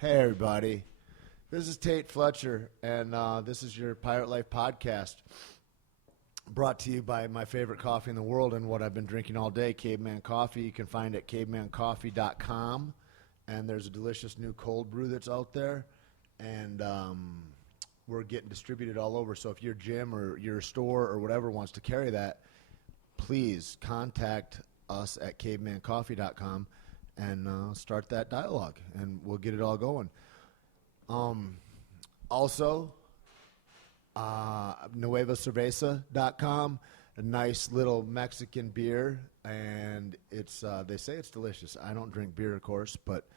Hey, everybody. This is Tait, Fletcher, and this is your Pirate Life podcast, brought to you by my favorite coffee in the world and what I've been drinking all day, Caveman Coffee. You can find it at cavemancoffee.com, and there's a delicious new cold brew that's out there, and we're getting distributed all over. So if your gym or your store or whatever wants to carry that, please contact us at cavemancoffee.com and start that dialogue, and we'll get it all going. Also, nuevacerveza.com, a nice little Mexican beer, and it's they say it's delicious. I don't drink beer, of course, but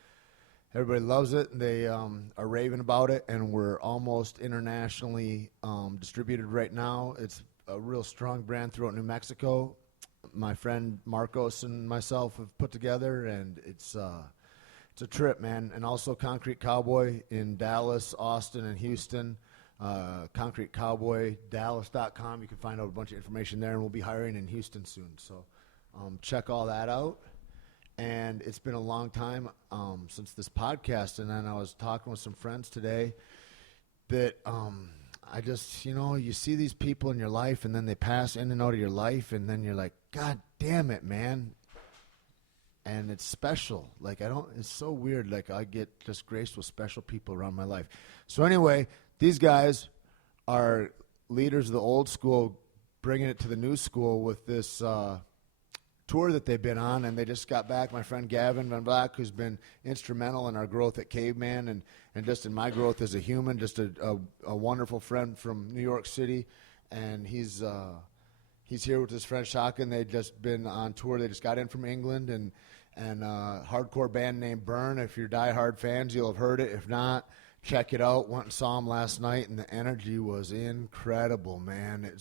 everybody loves it, and they are raving about it, and we're almost internationally distributed right now. It's a real strong brand throughout New Mexico. My friend Marcos and myself have put together, and it's a trip, man. And also Concrete Cowboy in Dallas, Austin, and Houston. ConcreteCowboyDallas.com. You can find out a bunch of information there, and we'll be hiring in Houston soon. So check all that out. And it's been a long time since this podcast, and then I was talking with some friends today that I just, you see these people in your life, and then they pass in and out of your life, and then you're like, God damn it, man. And it's special. It's so weird. I get just graced with special people around my life. So anyway, these guys are leaders of the old school, bringing it to the new school with this tour that they've been on, and they just got back. My friend Gavin Van Vlack, who's been instrumental in our growth at Caveman and just in my growth as a human, just a wonderful friend from New York City, and he's here with his friend Chaka, and they've just been on tour. They just got in from England, and a hardcore band named Burn. If you're diehard fans, you'll have heard it. If not, check it out. Went and saw them last night, and the energy was incredible, man.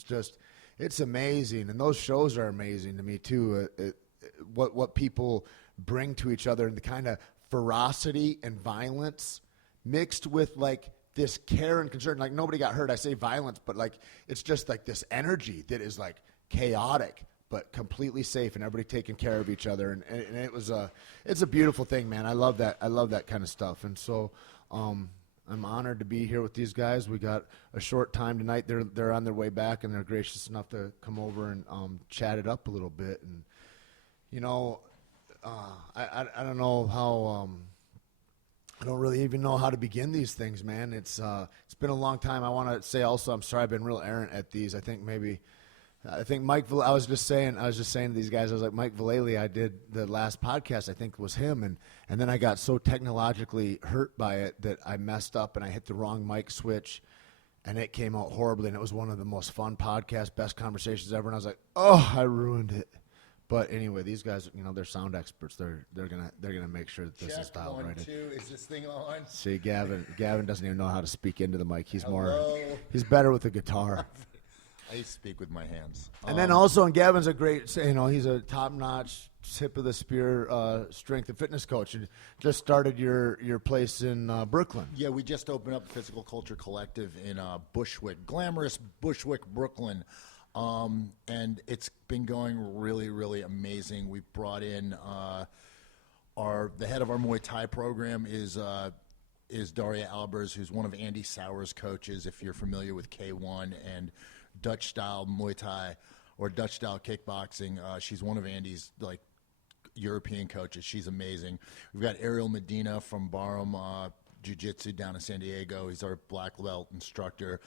It's amazing, and those shows are amazing to me too. What people bring to each other, and the kind of ferocity and violence mixed with this care and concern. Nobody got hurt. I say violence, but it's just this energy that is chaotic but completely safe, and everybody taking care of each other. And it's a beautiful thing, man. I love that. I love that kind of stuff. And so I'm honored to be here with these guys. We got a short time tonight. They're on their way back, and they're gracious enough to come over and chat it up a little bit. And I don't know how. I don't really even know how to begin these things, man. It's been a long time. I want to say also, I'm sorry I've been real errant at these. I think Mike. I was just saying to these guys. I was like, Mike Vallely. I did the last podcast. I think was him, and then I got so technologically hurt by it that I messed up and I hit the wrong mic switch, and it came out horribly. And it was one of the most fun podcasts, best conversations ever. And I was like, oh, I ruined it. But anyway, these guys, they're sound experts. They're gonna make sure that this is dialed right in. 1, 2. Is this thing on? See, Gavin doesn't even know how to speak into the mic. He's he's better with the guitar. I speak with my hands. And then also, and Gavin's a great, he's a top-notch, tip of the spear strength and fitness coach. And just started your place in Brooklyn. Yeah, we just opened up Physical Culture Collective in Bushwick, glamorous Bushwick, Brooklyn. And it's been going really, really amazing. We've brought in the head of our Muay Thai program is Daria Albers, who's one of Andy Sauer's coaches, if you're familiar with K1 and Dutch style Muay Thai or Dutch style kickboxing. She's one of Andy's European coaches. She's amazing. We've got Ariel Medina from Barham Jiu-Jitsu down in San Diego. He's our black belt instructor.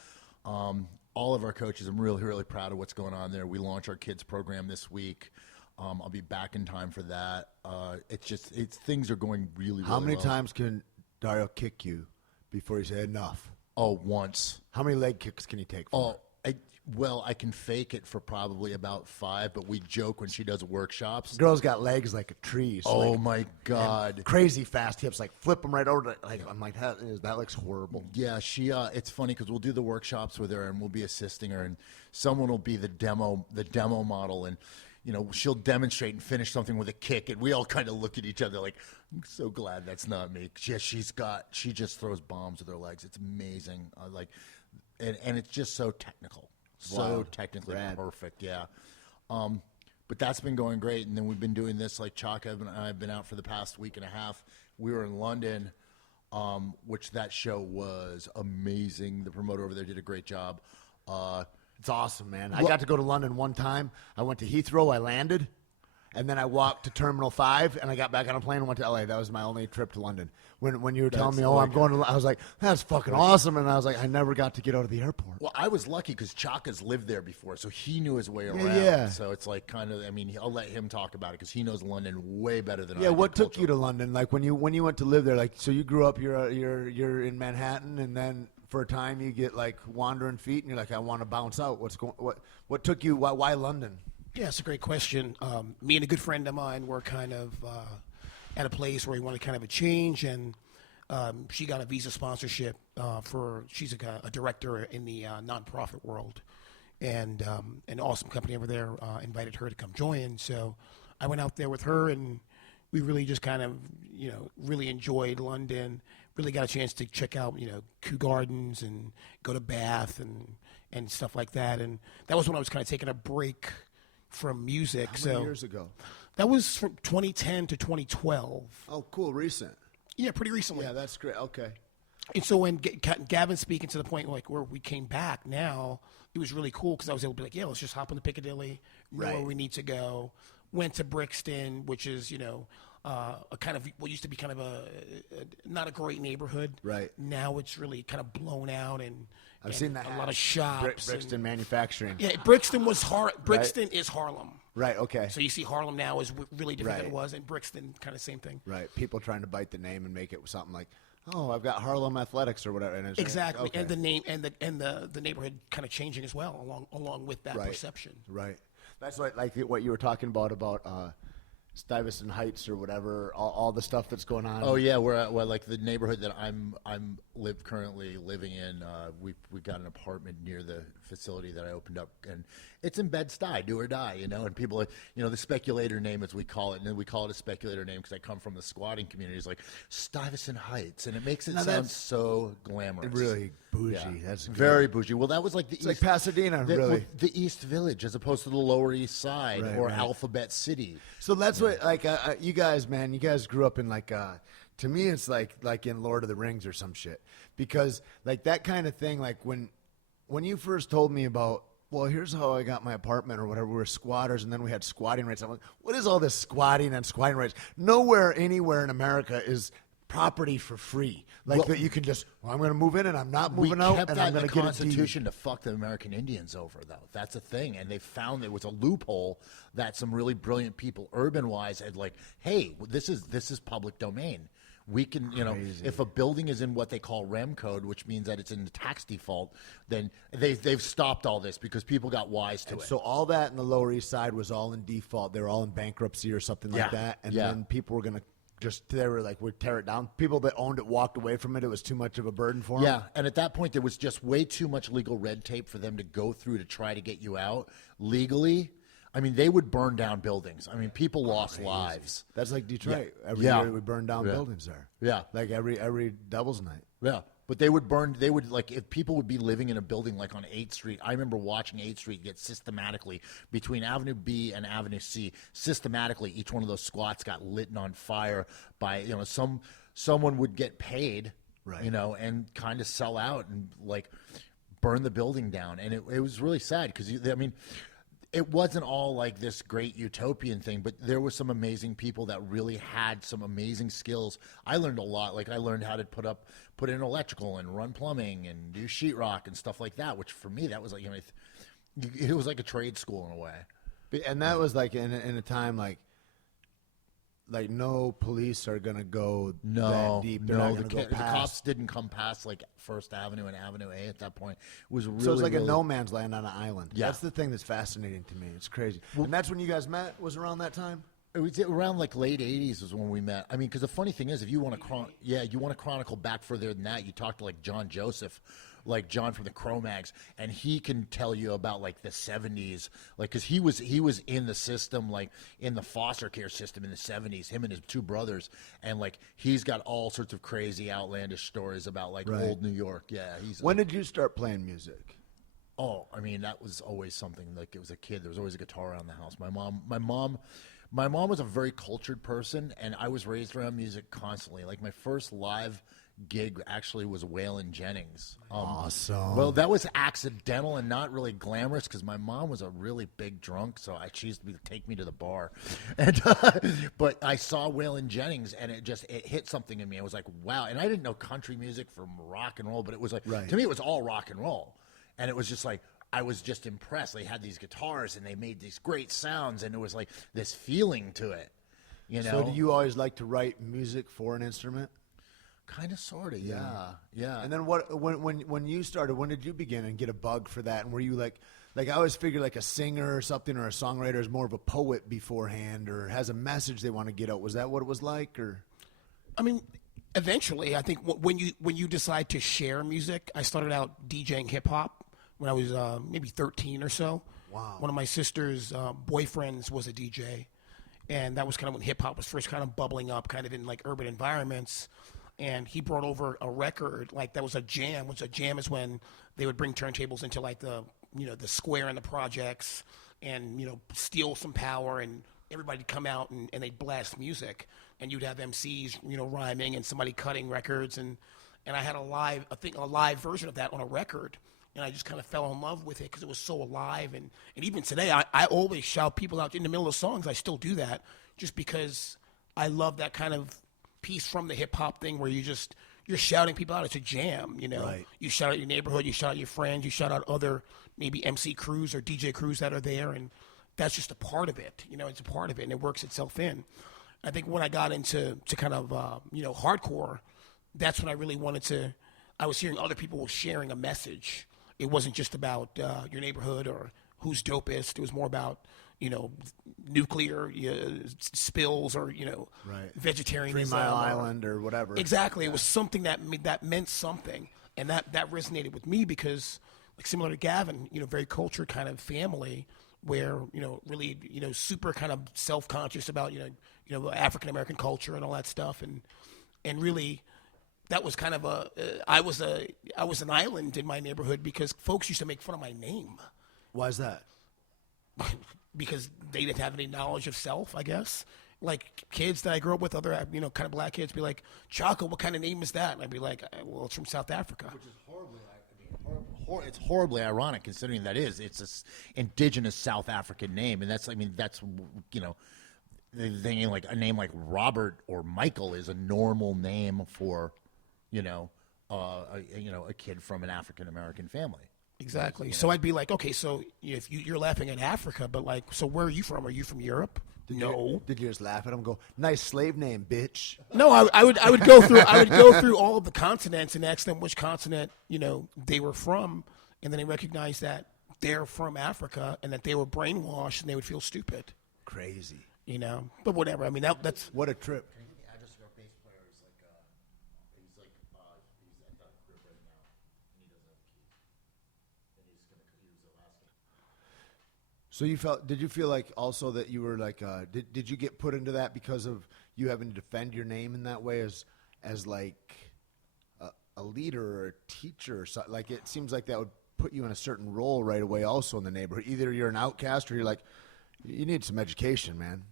All of our coaches, I'm really, really proud of what's going on there. We launch our kids program this week. I'll be back in time for that. Things are going really, really well. How many times can Dario kick you before he said enough? Oh, once. How many leg kicks can he take for her? I can fake it for probably about 5, but we joke when she does workshops. Girl's got legs like a tree. So my God. Crazy fast hips, flip them right over. I'm like, that looks horrible. Yeah, she. It's funny because we'll do the workshops with her and we'll be assisting her, and someone will be the demo model, and she'll demonstrate and finish something with a kick, and we all kind of look at each other like, I'm so glad that's not me. Yeah, she just throws bombs with her legs. It's amazing. And it's just so technical. So technically perfect, yeah. But that's been going great. And then we've been doing this, Chaka and I have been out for the past week and a half. We were in London which that show was amazing. The promoter over there did a great job. It's awesome, man. I got to go to London one time. I went to Heathrow. I landed. And then I walked to Terminal 5, and I got back on a plane and went to L.A. That was my only trip to London. When you were telling me, I'm going to, I was like, that's fucking awesome. And I was like, I never got to get out of the airport. Well, I was lucky because Chaka's lived there before, so he knew his way around. Yeah. So it's like kind of, I mean, I'll let him talk about it because he knows London way better than I do. Yeah, what took you to London? Like when you went to live there, like so you grew up, you're in Manhattan, and then for a time you get like wandering feet, and you're like, I want to bounce out. What took you? Why London? Yeah, it's a great question. Me and a good friend of mine were kind of at a place where we wanted kind of a change, and she got a visa sponsorship she's a director in the nonprofit world, and an awesome company over there invited her to come join. So I went out there with her, and we really just kind of, really enjoyed London, really got a chance to check out, Kew Gardens and go to Bath and stuff like that. And that was when I was kind of taking a break from music. How many years ago? That was from 2010 to 2012. Oh, cool. Recent. Yeah, pretty recently. Yeah, that's great. Okay. And so when Gavin speaking to the point like where we came back now, it was really cool because I was able to be like, yeah, let's just hop on the Piccadilly, know where we need to go. Went to Brixton, which is, a kind of what used to be kind of a not a great neighborhood. Right. Now it's really kind of blown out and I've seen that. A lot of shops. Brixton manufacturing. Yeah, Brixton Brixton is Harlem. Right, okay. So you see Harlem now is really different than it was, and Brixton kind of same thing. Right. People trying to bite the name and make it something like, oh, I've got Harlem Athletics or whatever. And exactly. Okay. And the name and the neighborhood kind of changing as well along with that perception. Right. That's like what you were talking about Stuyvesant Heights or whatever, all the stuff that's going on. Oh yeah, we're like the neighborhood that I'm currently living in. We got an apartment near the facility that I opened up, and it's in Bed-Stuy, do or die, And people, the speculator name as we call it, and then we call it a speculator name because I come from the squatting community. It's like Stuyvesant Heights, and it makes it sound so glamorous. Really bougie. Yeah. That's good. Very bougie. Well, that was like the It's like Pasadena, really. The East Village, as opposed to the Lower East Side or Alphabet City. So that's what, you guys, man, you guys grew up in to me, it's like in Lord of the Rings or some shit, because that kind of thing, when you first told me about, well, here's how I got my apartment or whatever, we were squatters, and then we had squatting rights. I'm like, what is all this squatting and squatting rights? Nowhere, anywhere in America is property for free. That you can just, I'm going to move in and I'm not moving out, and I'm going to get a deed. We kept that in the Constitution to fuck the American Indians over, though. That's a thing, and they found it was a loophole that some really brilliant people, urban-wise, had hey, this is public domain. We can, if a building is in what they call REM code, which means that it's in the tax default, then they've stopped all this because people got wise to it. So all that in the Lower East Side was all in default. They were all in bankruptcy or something like that, and then people were going to they were like, we'd tear it down. People that owned it walked away from it. It was too much of a burden for them. Yeah, and at that point, there was just way too much legal red tape for them to go through to try to get you out legally. I mean, they would burn down buildings. I mean, people lost lives. That's like Detroit. Every year we burn down buildings there. Yeah. Like every Devil's Night. Yeah. But if people would be living in a building like on 8th Street, I remember watching 8th Street get systematically, between Avenue B and Avenue C, systematically each one of those squats got lit on fire by, someone would get paid, and kind of sell out and burn the building down. And it was really sad because, it wasn't all like this great utopian thing, but there were some amazing people that really had some amazing skills. I learned a lot. I learned how to put in electrical and run plumbing and do sheetrock and stuff like that, which for me, that was it was like a trade school in a way. And that was in a time no police are going to go that deep. They're not going to go past. The cops didn't come past First Avenue and Avenue A at that point. It was really, so it's like a no man's land on an island. Yeah. That's the thing that's fascinating to me. It's crazy. And that's when you guys met, was around that time? It was around late 80s was when we met. I mean, because the funny thing is, if you want to chronicle back further than that, you talk to John Joseph, John from the Cro-Mags, and he can tell you about the 70s, because he was in the system, in the foster care system in the 70s, him and his two brothers, and he's got all sorts of crazy outlandish stories about old New York. Yeah, When did you start playing music? Oh, I mean, that was always something. It was a kid. There was always a guitar around the house. My mom was a very cultured person, and I was raised around music constantly. My first live gig actually was Waylon Jennings. Awesome. Well, that was accidental and not really glamorous because my mom was a really big drunk, so she used to take me to the bar. And but I saw Waylon Jennings, and it hit something in me. I was like, wow. And I didn't know country music from rock and roll, but it was like, to me, it was all rock and roll. And it was just like, I was just impressed. They had these guitars, and they made these great sounds, and it was like this feeling to it. You know? So do you always like to write music for an instrument? Kind of, sort of, yeah. And then when you started, when did you begin and get a bug for that? And were you like I always figured like a singer or something or a songwriter is more of a poet beforehand or has a message they want to get out. Was that what it was like? Or I mean, eventually, I think when you decide to share music, I started out DJing hip hop when I was maybe 13 or so. Wow. One of my sister's boyfriends was a DJ, and that was kind of when hip hop was first kind of bubbling up, kind of in like urban environments. And he brought over a record like that was a jam. Which a jam is when they would bring turntables into like the square in the projects, and steal some power, and everybody'd come out and they'd blast music, and you'd have MCs rhyming and somebody cutting records, and I had a live version of that on a record. And I just kind of fell in love with it because it was so alive. And even today, I always shout people out in the middle of songs. I still do that just because I love that kind of piece from the hip-hop thing where you're shouting people out. It's a jam, Right. You shout out your neighborhood, you shout out your friends, you shout out other maybe MC crews or DJ crews that are there. And that's just a part of it. It's a part of it, and it works itself in. I think when I got into kind of, hardcore, that's when I really wanted to – I was hearing other people sharing a message. It wasn't just about your neighborhood or who's dopest. It was more about, nuclear spills or, vegetarianism. 3 Mile Island or whatever. Exactly. It was something that meant something. And that resonated with me because, like similar to Gavin, very cultured kind of family where, really, super kind of self-conscious about, African-American culture and all that stuff. And really – that was kind of I was an island in my neighborhood because folks used to make fun of my name. Why is that? Because they didn't have any knowledge of self, I guess. Like kids that I grew up with, other kind of black kids, be like, Chaka, what kind of name is that? And I'd be like, well, it's from South Africa. Which is it's horribly ironic considering it's an indigenous South African name, and that's the thing, like a name like Robert or Michael is a normal name for. A kid from an African American family. Exactly. So I'd be like, okay, so if you're laughing at Africa, but like, so where are you from? Are you from Europe? Did you just laugh at him and go, nice slave name, bitch? No, I would go through all of the continents and ask them which continent they were from, and then they recognize that they're from Africa and that they were brainwashed and they would feel stupid. Crazy. But whatever. I mean, that's what a trip. So did you feel like also that you were like, did you get put into that because of you having to defend your name in that way as like a leader or a teacher or something? Like it seems like that would put you in a certain role right away also in the neighborhood. Either you're an outcast or you're like, you need some education, man.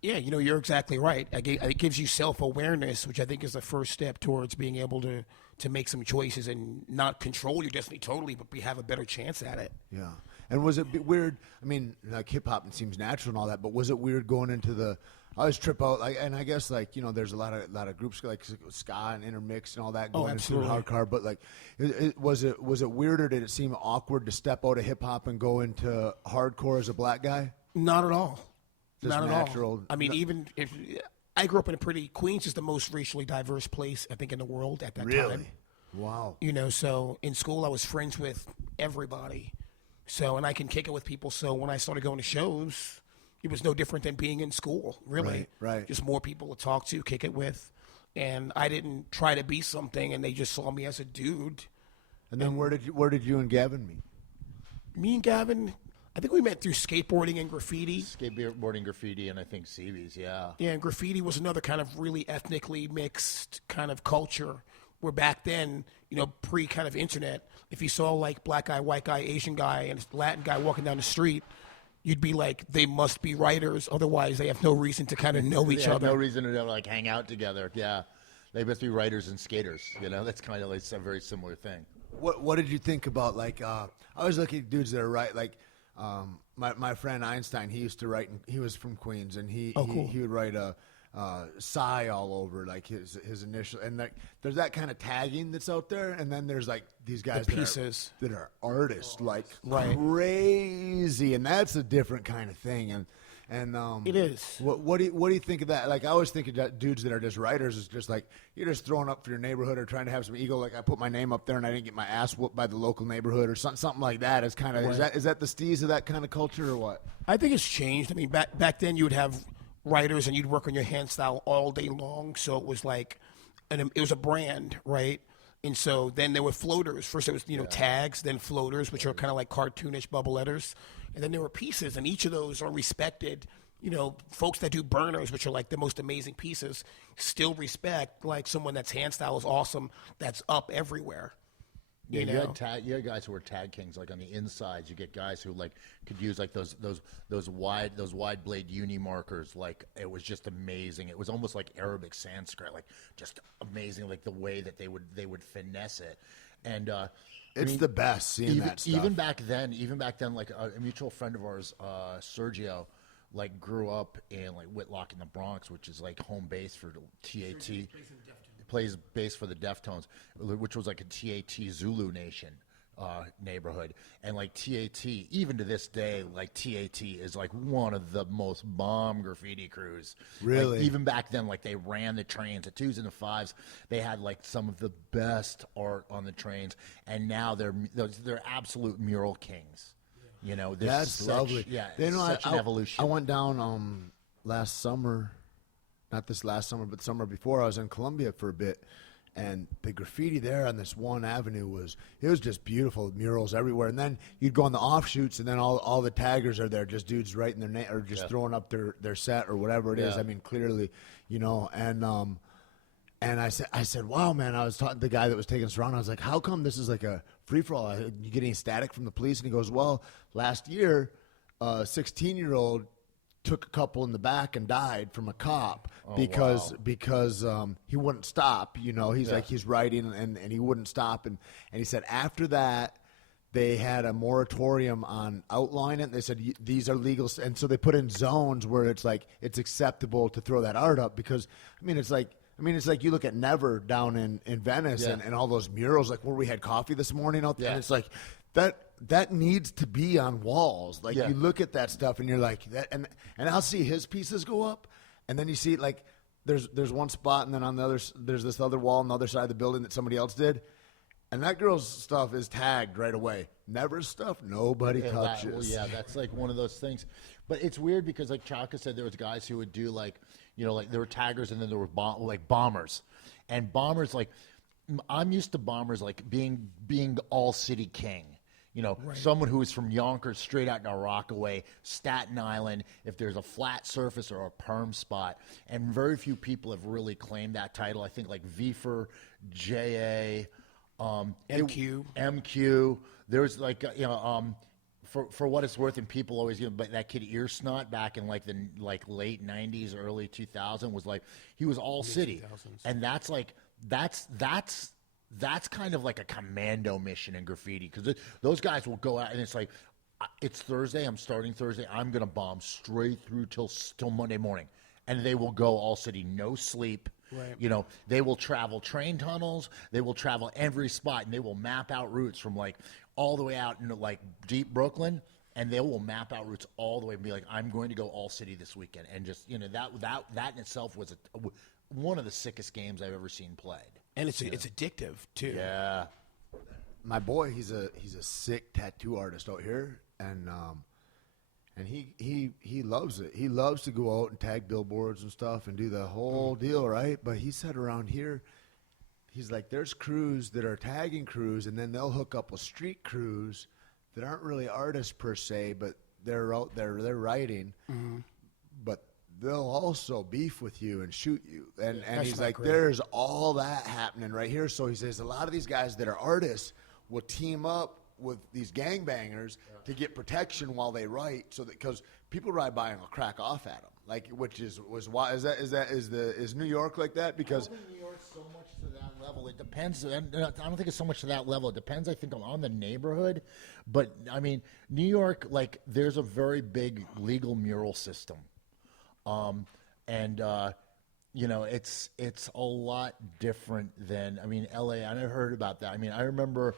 Yeah, you're exactly right. It gives you self-awareness, which I think is the first step towards being able to make some choices and not control your destiny totally, but have a better chance at it. Yeah. And was it weird? I mean, like hip-hop seems natural and all that, but was it weird going into I always trip out, and I guess, there's a lot of groups like ska and intermix and all that going into hardcore, but, was it weird or did it seem awkward to step out of hip-hop and go into hardcore as a black guy? Not at all. Just Not natural. at all. I mean, even if I grew up in Queens is the most racially diverse place, I think, in the world at that time. Really? Wow. So in school I was friends with everybody. So, and I can kick it with people. So when I started going to shows, it was no different than being in school, really. Right. Just more people to talk to, kick it with. And I didn't try to be something, and they just saw me as a dude. And then where did you and Gavin meet? Me and Gavin, I think we met through skateboarding and graffiti. Skateboarding, graffiti, and I think CBs, yeah. Yeah, and graffiti was another kind of really ethnically mixed kind of culture where back then, pre kind of internet, if you saw like black guy, white guy, Asian guy, and Latin guy walking down the street, you'd be like, they must be writers. Otherwise, they have no reason to kind of know each other. No reason to hang out together. Yeah. They must be writers and skaters. You know, that's kind of like a very similar thing. What did you think about like? I always look at dudes that are like. My friend Einstein, he used to write. He was from Queens, and he would write a Psy all over like his initial. And like, there's that kind of tagging that's out there, and then there's like these guys that are artists, like crazy, and that's a different kind of thing. And it is. What do you think of that? Like, I always think of that dudes that are just writers is just like you're just throwing up for your neighborhood or trying to have some ego. Like, I put my name up there and I didn't get my ass whooped by the local neighborhood or something like that. Is kind of is that the steez of that kind of culture or what? I think it's changed. I mean, back then you would have writers and you'd work on your hand style all day long. So it was like, it was a brand, right? And so then there were floaters. First it was tags, then floaters, which are kind of like cartoonish bubble letters. And then there were pieces, and each of those are respected. Folks that do burners, which are like the most amazing pieces, still respect like someone that's hand style is awesome, that's up everywhere. Yeah, you had guys who were tag kings. Like on the insides, you get guys who like could use like those wide blade uni markers. Like it was just amazing. It was almost like Arabic Sanskrit, like just amazing. Like the way that they would finesse it, and it's the best seeing that stuff. Even back then, like a mutual friend of ours, Sergio, like grew up in like Whitlock in the Bronx, which is like home base for TAT. Plays bass for the Deftones, which was like a TAT Zulu Nation neighborhood. And like TAT, even to this day, like TAT is like one of the most bomb graffiti crews. Really? Like, even back then, like they ran the trains, the 2s and the 5s. They had like some of the best art on the trains. And now they're absolute mural kings. That's lovely. Yeah, such an evolution. I went down last summer. Not this last summer, but the summer before, I was in Columbia for a bit, and the graffiti there on this one avenue was just beautiful, murals everywhere. And then you'd go on the offshoots, and then all the taggers are there, just dudes writing their name or just throwing up their set or whatever it is. I mean, clearly, and I said, wow, man. I was talking to the guy that was taking us around. I was like, how come this is like a free for all? You get any static from the police? And he goes, well, last year, a 16-year-old took a couple in the back and died from a cop because he wouldn't stop. He's like, he's writing and he wouldn't stop. And he said after that, they had a moratorium on outlawing it. They said these are legal. And so they put in zones where it's like it's acceptable to throw that art up because, it's like you look at Never down in Venice and all those murals, like where we had coffee this morning out there. And it's like that needs to be on walls. Like you look at that stuff and you're like that, and I'll see his pieces go up, and then you see like there's one spot, and then on the other there's this other wall on the other side of the building that somebody else did, and that girl's stuff is tagged right away. Never's stuff nobody touches. That's like one of those things. But it's weird because like Chaka said, there was guys who would do like like there were taggers and then there were bombers, and bombers like I'm used to bombers like being all city king. Someone who is from Yonkers, straight out to Rockaway, Staten Island, if there's a flat surface or a perm spot. And very few people have really claimed that title. I think like Vfer, JA, MQ. There's like, for what it's worth, and people always, but that kid Earsnot back in like the late 90s, early 2000 was like, he was all city. And that's like, that's kind of like a commando mission in graffiti because those guys will go out and it's like, it's Thursday, I'm starting Thursday, I'm going to bomb straight through till Monday morning. And they will go all city, no sleep. Right. They will travel train tunnels, they will travel every spot, and they will map out routes from like all the way out into like deep Brooklyn, and they will map out routes all the way and be like, I'm going to go all city this weekend. And just, that in itself was one of the sickest games I've ever seen played. And it's addictive too. Yeah. My boy, he's a sick tattoo artist out here, and he loves it. He loves to go out and tag billboards and stuff and do the whole deal, right? But he said around here, he's like, there's crews that are tagging crews, and then they'll hook up with street crews that aren't really artists per se, but they're out there, they're writing, but they'll also beef with you and shoot you. And he's like, there's all that happening right here. So he says a lot of these guys that are artists will team up with these gangbangers to get protection while they write, so that because people ride by and will crack off at them, like, which was why is New York like that? Because New York so level. It depends. And I don't think it's so much to that level. It depends, I think, on the neighborhood. But, I mean, New York, like, there's a very big legal mural system. You know, it's a lot different than, I mean, L.A., I never heard about that. I mean, I remember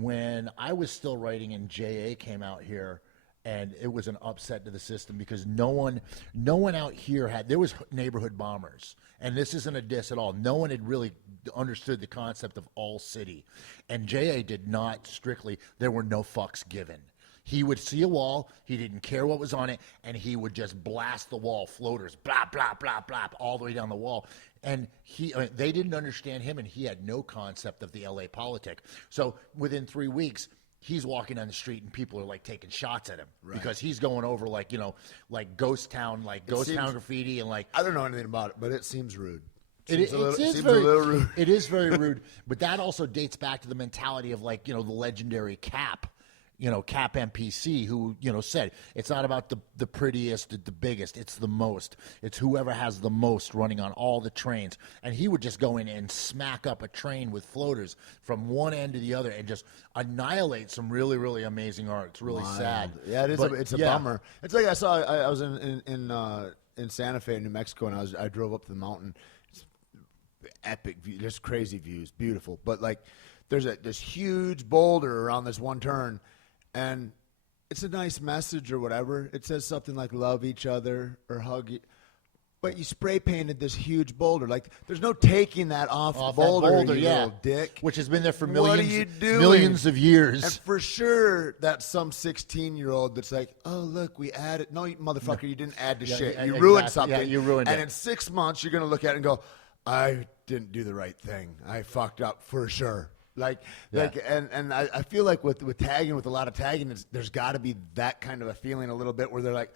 when I was still writing and J.A. came out here, and it was an upset to the system because no one out here there was neighborhood bombers. And this isn't a diss at all. No one had really understood the concept of all city. And J.A. did not strictly, there were no fucks given. He would see a wall, he didn't care what was on it, and he would just blast the wall, floaters, blah, blah, blah, blah, all the way down the wall. And they didn't understand him, and he had no concept of the L.A. politic. So within 3 weeks, he's walking down the street, and people are, like, taking shots at him. Right. Because he's going over, like, you know, like ghost town graffiti, and, like... I don't know anything about it, but it seems rude. It is a little rude. It is very rude, but that also dates back to the mentality of, like, you know, the legendary Cap. You know, Cap MPC, who, you know, said it's not about the prettiest, the biggest, it's the most. It's whoever has the most running on all the trains. And he would just go in and smack up a train with floaters from one end to the other and just annihilate some really, really amazing art. It's really sad. Yeah, it is. It's a bummer. It's like I was in Santa Fe, New Mexico, and I drove up to the mountain. It's epic view, just crazy views, beautiful. But like, there's this huge boulder around this one turn. And it's a nice message or whatever. It says something like love each other or hug you. But you spray painted this huge boulder. Like, there's no taking that off the boulder, you little dick. Which has been there for What are you doing? millions of years. And for sure, that's some 16-year-old that's like, oh, look, we added. No, you motherfucker, you didn't add to shit. You ruined something. Yeah, you ruined it. And in 6 months, you're going to look at it and go, I didn't do the right thing. I fucked up for sure. And I feel like with tagging, with a lot of tagging, there's got to be that kind of a feeling a little bit where they're like,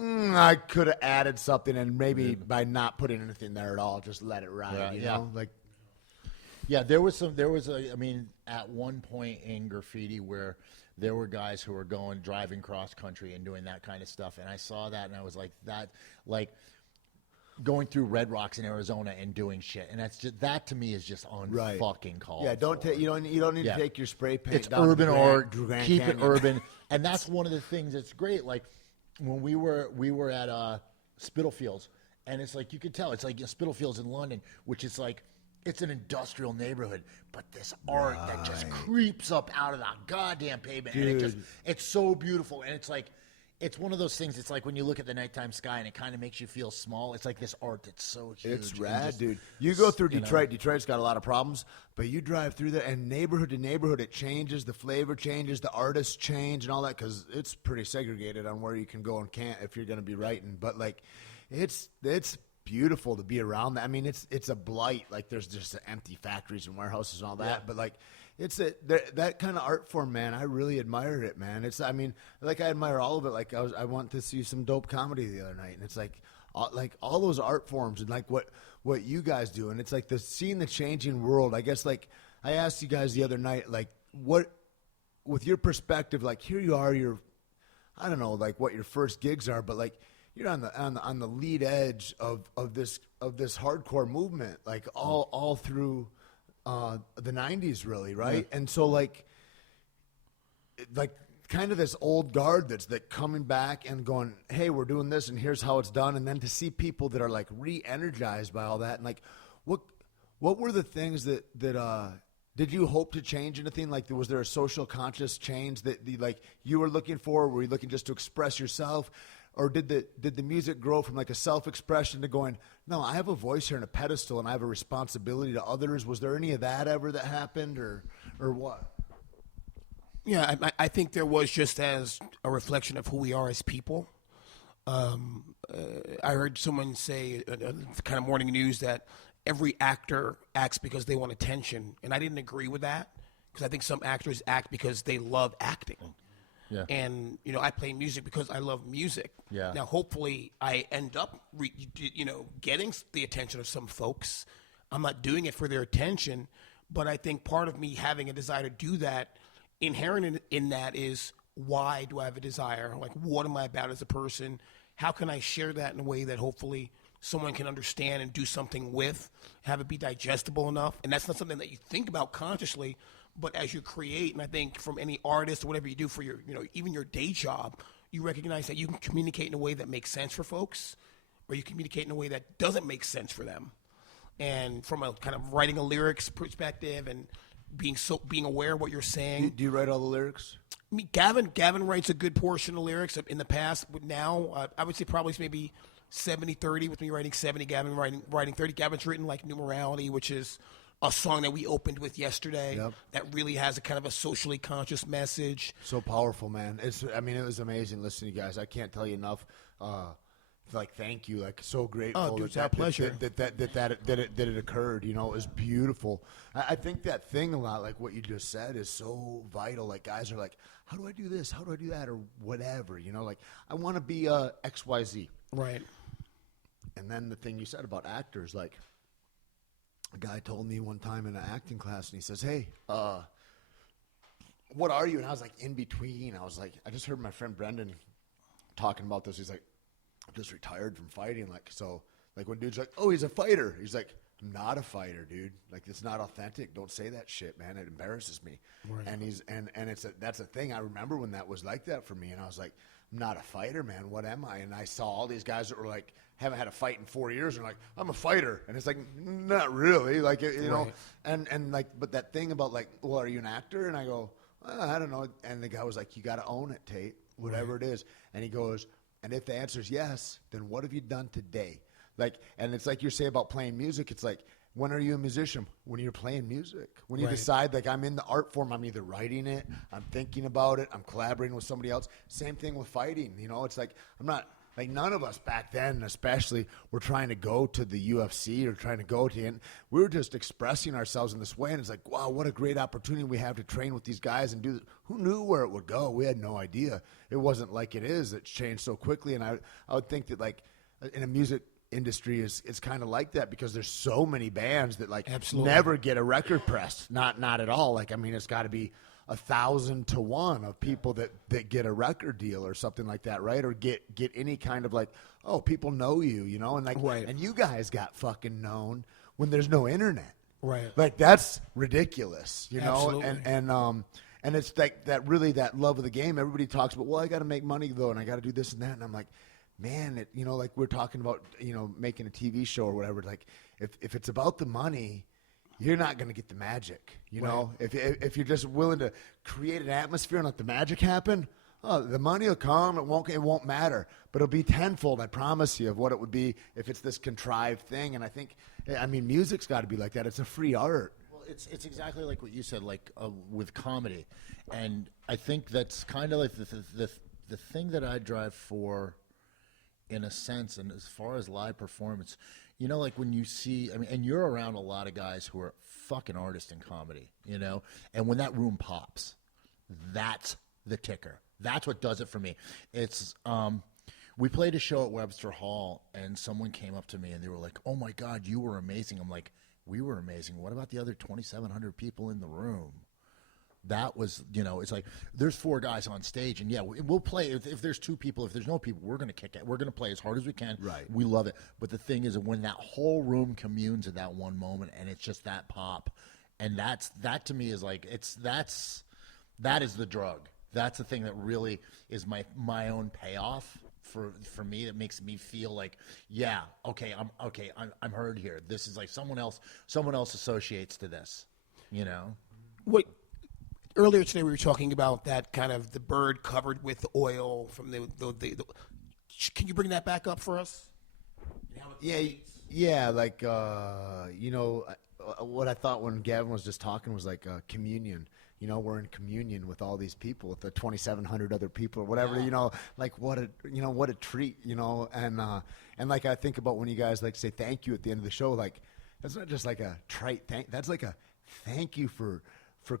I could have added something, and maybe by not putting anything there at all, just let it ride. You know, like. Yeah, I mean, at one point in graffiti where there were guys who were driving cross country and doing that kind of stuff, and I saw that and I was like, going through Red Rocks in Arizona and doing shit, and that to me is just unfucking called. Yeah, you don't need to take your spray paint. It's down urban art. Keep Canyon. it urban, and that's one of the things that's great. Like when we were at Spitalfields, and it's like you could tell it's like Spitalfields in London, which is like it's an industrial neighborhood, but this art that just creeps up out of the goddamn pavement, Dude. and it's so beautiful, and it's like. It's one of those things. It's like when you look at the nighttime sky and it kind of makes you feel small. It's like this art that's so huge. It's rad, dude. You go through Detroit. Detroit's got a lot of problems, but you drive through there, and neighborhood to neighborhood, it changes. The flavor changes. The artists change and all that because it's pretty segregated on where you can go and can't if you're going to be writing. But, like, it's beautiful to be around that. I mean, it's a blight. Like, there's just empty factories and warehouses and all that. Yeah. But, like, it's that kind of art form, man. I really admired it, man. I admire all of it. Like I went to see some dope comedy the other night, and it's like all those art forms and like what you guys do, and it's like seeing the changing world. I guess like I asked you guys the other night, like what with your perspective, like here you are, I don't know like what your first gigs are, but like you're on the lead edge of this hardcore movement, like all through. The 90s really, right? Yeah. And so like kind of this old guard that coming back and going, hey, we're doing this and here's how it's done. And then to see people that are like re-energized by all that. And like, what were the things that did you hope to change anything? Like, was there a social conscious change that you were looking for? Were you looking just to express yourself? Or did the music grow from like a self-expression to going, no, I have a voice here and a pedestal and I have a responsibility to others? Was there any of that ever that happened or what? Yeah, I think there was just as a reflection of who we are as people. I heard someone say, kind of morning news, that every actor acts because they want attention. And I didn't agree with that because I think some actors act because they love acting. Yeah. And, I play music because I love music. Yeah. Now, hopefully, I end up, getting the attention of some folks. I'm not doing it for their attention, but I think part of me having a desire to do that, inherent in that is, why do I have a desire? Like, what am I about as a person? How can I share that in a way that hopefully someone can understand and do something with, have it be digestible enough. And that's not something that you think about consciously, but as you create, and I think from any artist or whatever you do for your, even your day job, you recognize that you can communicate in a way that makes sense for folks, or you communicate in a way that doesn't make sense for them. And from a kind of writing a lyrics perspective and being aware of what you're saying. Do you write all the lyrics? I mean, Gavin writes a good portion of lyrics in the past, but now I would say probably maybe 70-30, with me writing 70, Gavin writing 30. Gavin's written like Numerality, which is a song that we opened with yesterday. Yep. That really has a kind of a socially conscious message. So powerful, man. It was amazing listening to you guys. I can't tell you enough. Thank you. So grateful. Oh, dude, it's our pleasure. That it occurred. It was beautiful. I think that thing a lot, like what you just said, is so vital. Like guys are like, how do I do this? How do I do that? Or whatever. I want to be XYZ. Right. And then the thing you said about actors, like a guy told me one time in an acting class, and he says, "Hey, what are you?" And I was like, in between. I was like, I just heard my friend Brendan talking about this. He's like, I'm just retired from fighting. Like when dude's like, oh, he's a fighter. He's like, I'm not a fighter, dude. Like, it's not authentic. Don't say that shit, man. It embarrasses me. Right. And that's a thing. I remember when that was like that for me, and I was like, I'm not a fighter, man. What am I? And I saw all these guys that were like, haven't had a fight in 4 years, and like, I'm a fighter. And it's like, not really. Like, you know, and like, but that thing about like, well, are you an actor? And I go, I don't know. And the guy was like, you got to own it, Tait, whatever it is. And he goes, and if the answer is yes, then what have you done today? Like, and it's like you say about playing music. It's like, when are you a musician? When you're playing music. When you decide, like, I'm in the art form, I'm either writing it, I'm thinking about it, I'm collaborating with somebody else. Same thing with fighting. You know, it's like, I'm not, like, none of us back then, especially, were trying to go to the UFC or trying to go to, we were just expressing ourselves in this way. And it's like, wow, what a great opportunity we have to train with these guys and do this. Who knew where it would go? We had no idea. It wasn't like it is. It's changed so quickly. And I would think that, like, in a music industry it's kind of like that, because there's so many bands that like never get a record pressed. Not at all. Like, I mean, it's got to be 1,000 to 1 of people that get a record deal or something like that, right? Or get any kind of like, oh, people know you, you know, and like, and you guys got fucking known when there's no internet, right? Like, that's ridiculous, you know. Absolutely. And it's like that, really, that love of the game. Everybody talks about, well, I got to make money though, and I got to do this and that, and I'm like, man, you know, like we're talking about, you know, making a TV show or whatever. Like, if it's about the money, you're not going to get the magic, you know. If you're just willing to create an atmosphere and let the magic happen, the money will come. It won't matter, but it'll be tenfold, I promise you, of what it would be if it's this contrived thing. And I mean, music's got to be like that. It's a free art. Well, it's exactly like what you said, like with comedy, and I think that's kind of like the thing that I drive for. In a sense, and as far as live performance, you know, like when you see, I mean, and you're around a lot of guys who are fucking artists in comedy, you know, and when that room pops, that's the ticker. That's what does it for me. It's, we played a show at Webster Hall, and someone came up to me and they were like, oh my God, you were amazing. I'm like, we were amazing. What about the other 2,700 people in the room? That was, you know, it's like there's 4 guys on stage, and yeah, we'll play. If there's 2 people, if there's no people, we're gonna kick it. We're gonna play as hard as we can. Right. We love it. But the thing is, when that whole room communes at that one moment, and it's just that pop, and that to me is like that is the drug. That's the thing that really is my own payoff for me. That makes me feel like, yeah, I'm heard here. This is like someone else associates to this, you know. What? Earlier today, we were talking about that kind of the bird covered with oil from the can you bring that back up for us? Yeah. Like, you know, what I thought when Gavin was just talking was like communion. You know, we're in communion with all these people, with the 2,700 other people or whatever. You know, like what a treat. You know, and like I think about when you guys like say thank you at the end of the show. Like, that's not just like a trite thank. That's like a thank you for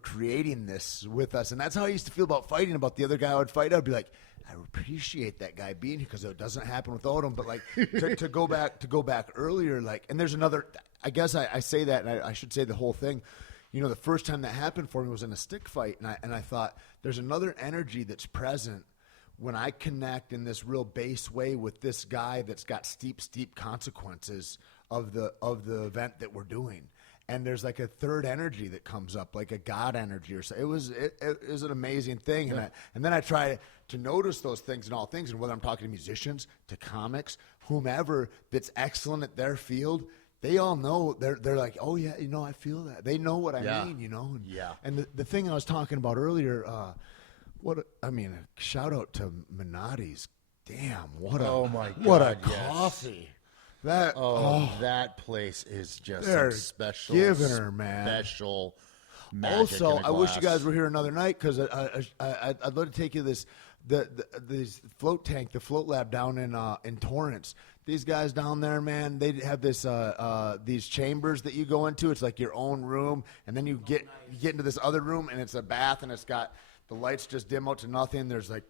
creating this with us. And that's how I used to feel about fighting. About the other guy I would fight, I'd be like, I appreciate that guy being here, because it doesn't happen without him. But like to go back earlier, like, and there's another, I guess I say that, and I should say the whole thing. You know, the first time that happened for me was in a stick fight, and I thought there's another energy that's present when I connect in this real base way with this guy that's got steep consequences of the event that we're doing. And there's like a third energy that comes up, like a God energy or so. It was an amazing thing. Yeah. And then I try to notice those things in all things. And whether I'm talking to musicians, to comics, whomever that's excellent at their field, they all know. They're like, oh yeah, I feel that. They know what I mean, And the thing I was talking about earlier, shout out to Minotti's. Damn, what a coffee. That place is just some special, special magic. Also, I wish you guys were here another night because I'd love to take you to this float tank, the float lab down in Torrance. These guys down there, man, they have this these chambers that you go into. It's like your own room, and then you get into this other room, and it's a bath, and it's got the lights just dim out to nothing. There's like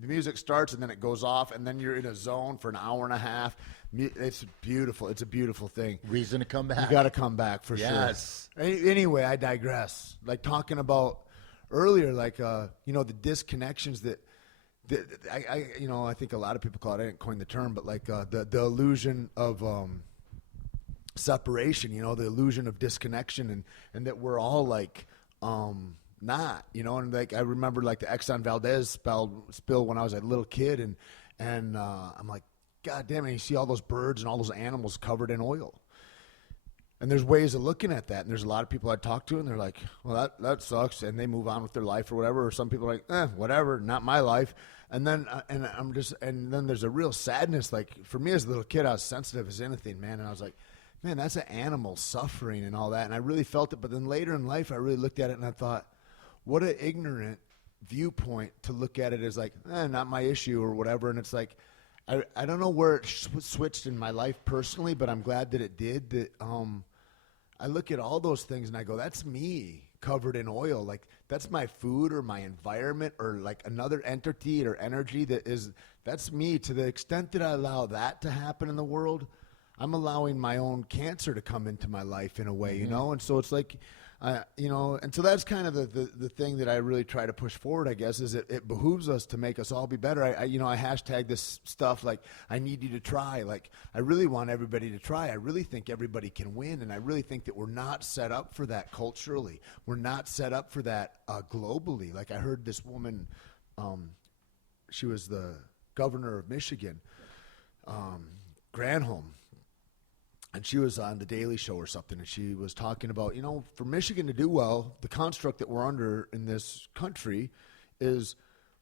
the music starts, and then it goes off, and then you're in a zone for an hour and a half. It's beautiful. It's a beautiful thing. Reason to come back. You got to come back for sure. Yes. Anyway, I digress. Like talking about earlier, like the disconnections that I think a lot of people call it. I didn't coin the term, but like the illusion of separation. The illusion of disconnection, and that we're all like not. And like I remember like the Exxon Valdez spill when I was a little kid, and I'm like, God damn it, you see all those birds and all those animals covered in oil. And there's ways of looking at that. And there's a lot of people I talk to, and they're like, well, that sucks. And they move on with their life or whatever. Or some people are like, whatever, not my life. And then and then there's a real sadness. Like for me as a little kid, I was sensitive as anything, man. And I was like, man, that's an animal suffering and all that. And I really felt it. But then later in life, I really looked at it and I thought, what an ignorant viewpoint to look at it as like, not my issue or whatever. And it's like, I don't know where it switched in my life personally, but I'm glad that it did. That I look at all those things and I go, that's me covered in oil. Like that's my food or my environment or like another entity or energy that's me. To the extent that I allow that to happen in the world, I'm allowing my own cancer to come into my life in a way, And so it's like, and so that's kind of the thing that I really try to push forward, I guess, is it behooves us to make us all be better. I hashtag this stuff like, I need you to try. Like, I really want everybody to try. I really think everybody can win, and I really think that we're not set up for that culturally. We're not set up for that globally. Like, I heard this woman, she was the governor of Michigan, Granholm. And she was on the Daily Show or something, and she was talking about, for Michigan to do well, the construct that we're under in this country is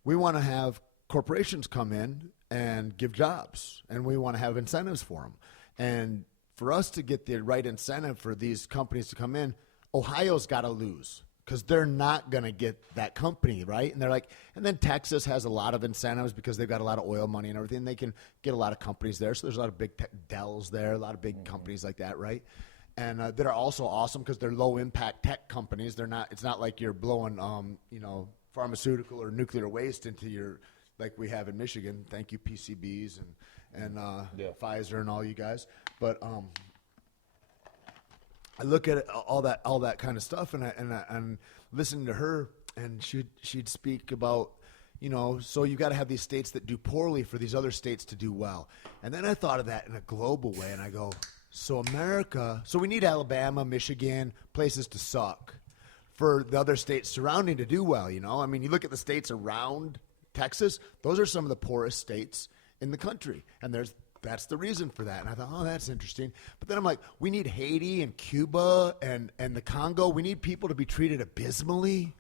we want to have corporations come in and give jobs, and we want to have incentives for them. And for us to get the right incentive for these companies to come in, Ohio's got to lose because they're not going to get that company, right? And they're like, and then Texas has a lot of incentives because they've got a lot of oil money and everything. They can get a lot of companies there. So there's a lot of big Dells there, a lot of big companies like that, right? And that are also awesome because they're low impact tech companies. They're not. It's not like you're blowing, pharmaceutical or nuclear waste into your, like we have in Michigan. Thank you, PCBs and Pfizer and all you guys. But I look at it, all that kind of stuff, and I'm listening to her, and she'd speak about, so you got to have these states that do poorly for these other states to do well. And then I thought of that in a global way, and I go, so we need Alabama, Michigan, places to suck for the other states surrounding to do well, I mean, you look at the states around Texas, those are some of the poorest states in the country, and that's the reason for that. And I thought, oh, that's interesting. But then I'm like, we need Haiti and Cuba and the Congo. We need people to be treated abysmally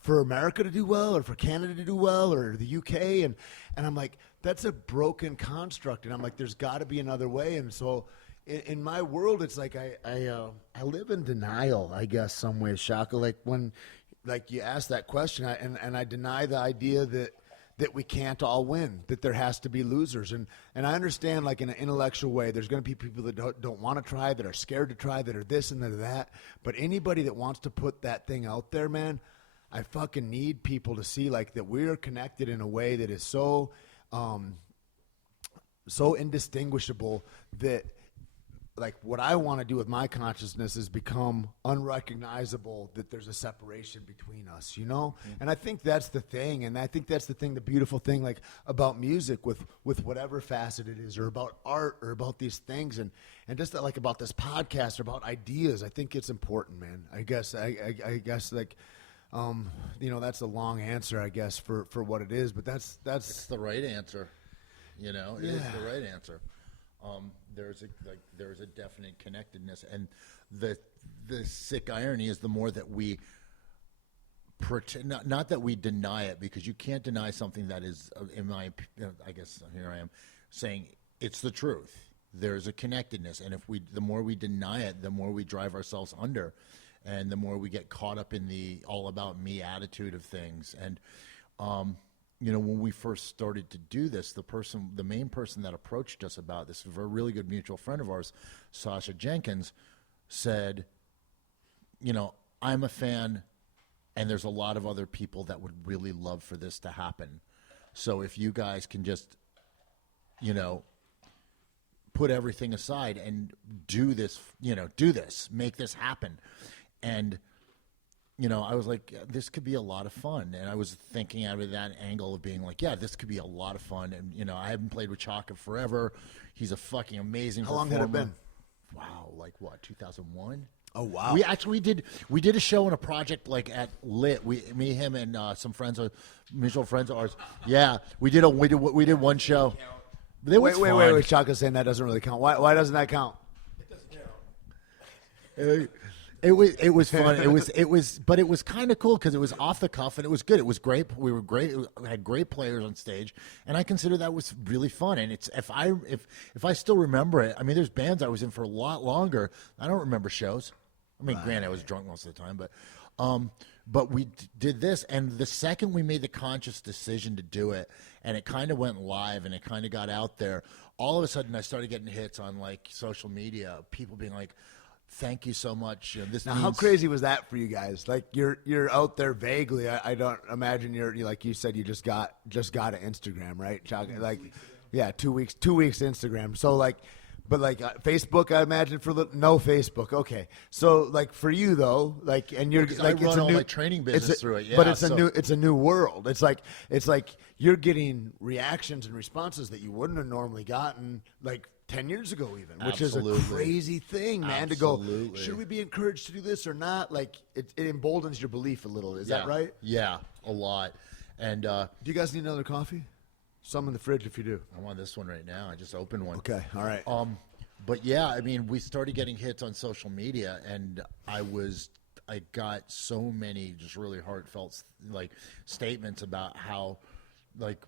for America to do well or for Canada to do well or the UK. And I'm like, that's a broken construct. And I'm like, there's got to be another way. And so in my world, it's like I live in denial, I guess, some ways, Chaka. Like when you ask that question, and I deny the idea that we can't all win, that there has to be losers. And I understand, like, in an intellectual way, there's going to be people that don't want to try, that are scared to try, that are this and that are that. But anybody that wants to put that thing out there, man, I fucking need people to see, like, that we're connected in a way that is so indistinguishable that, like what I want to do with my consciousness is become unrecognizable, that there's a separation between us, you know? And I think that's the thing. And I think that's the thing, the beautiful thing, like about music with whatever facet it is, or about art, or about these things. And just like about this podcast, or about ideas. I think it's important, man. I guess like, you know, that's a long answer, I guess, for what it is, but that's It's the right answer. You know, it is the right answer. There's a definite connectedness, and the sick irony is the more that we pretend, not that we deny it, because you can't deny something that is, I guess here I am saying it's the truth. There's a connectedness, and the more we deny it, the more we drive ourselves under, and the more we get caught up in the all about me attitude of things. And you know, when we first started to do this, the main person that approached us about this, a really good mutual friend of ours, Sasha Jenkins, said, you know, I'm a fan, and there's a lot of other people that would really love for this to happen. So if you guys can just, you know, put everything aside and do this, make this happen. And you know, I was like, this could be a lot of fun. And I was thinking out of that angle of being like, yeah, this could be a lot of fun. And, you know, I haven't played with Chaka forever. He's a fucking amazing performer. How long had it been? Wow, like what, 2001? Oh, wow. We actually did a show in a project like at Lit. Me, him, and some friends, mutual friends of ours. Yeah, we did one show. Wait. Chaka's saying that doesn't really count. Why doesn't that count? It doesn't count. It was fun. But it was kind of cool because it was off the cuff and it was good. It was great. We were great. We had great players on stage, and I consider that was really fun. And it's if I still remember it. I mean, there's bands I was in for a lot longer. I don't remember shows. I mean, granted, I was drunk most of the time, but we did this, and the second we made the conscious decision to do it, and it kind of went live, and it kind of got out there. All of a sudden, I started getting hits on like social media. People being like, thank you so much. Now, how crazy was that for you guys? Like you're out there vaguely. I don't imagine you're like you said, you just got an Instagram, right? Like, yeah, 2 weeks Instagram. So like, but like Facebook, I imagine no Facebook. Okay, so like for you though, like, and you're like, I run all my training business through it. Yeah, but it's a new world. It's like you're getting reactions and responses that you wouldn't have normally gotten like 10 years ago even, which Absolutely. is a crazy thing, man. Absolutely. To go, should we be encouraged to do this or not? Like, it emboldens your belief a little. Is that right? Yeah, a lot. And do you guys need another coffee? Some in the fridge if you do. I want this one right now. I just opened one. Okay, all right. But yeah, I mean, we started getting hits on social media, and I got so many just really heartfelt like statements about how like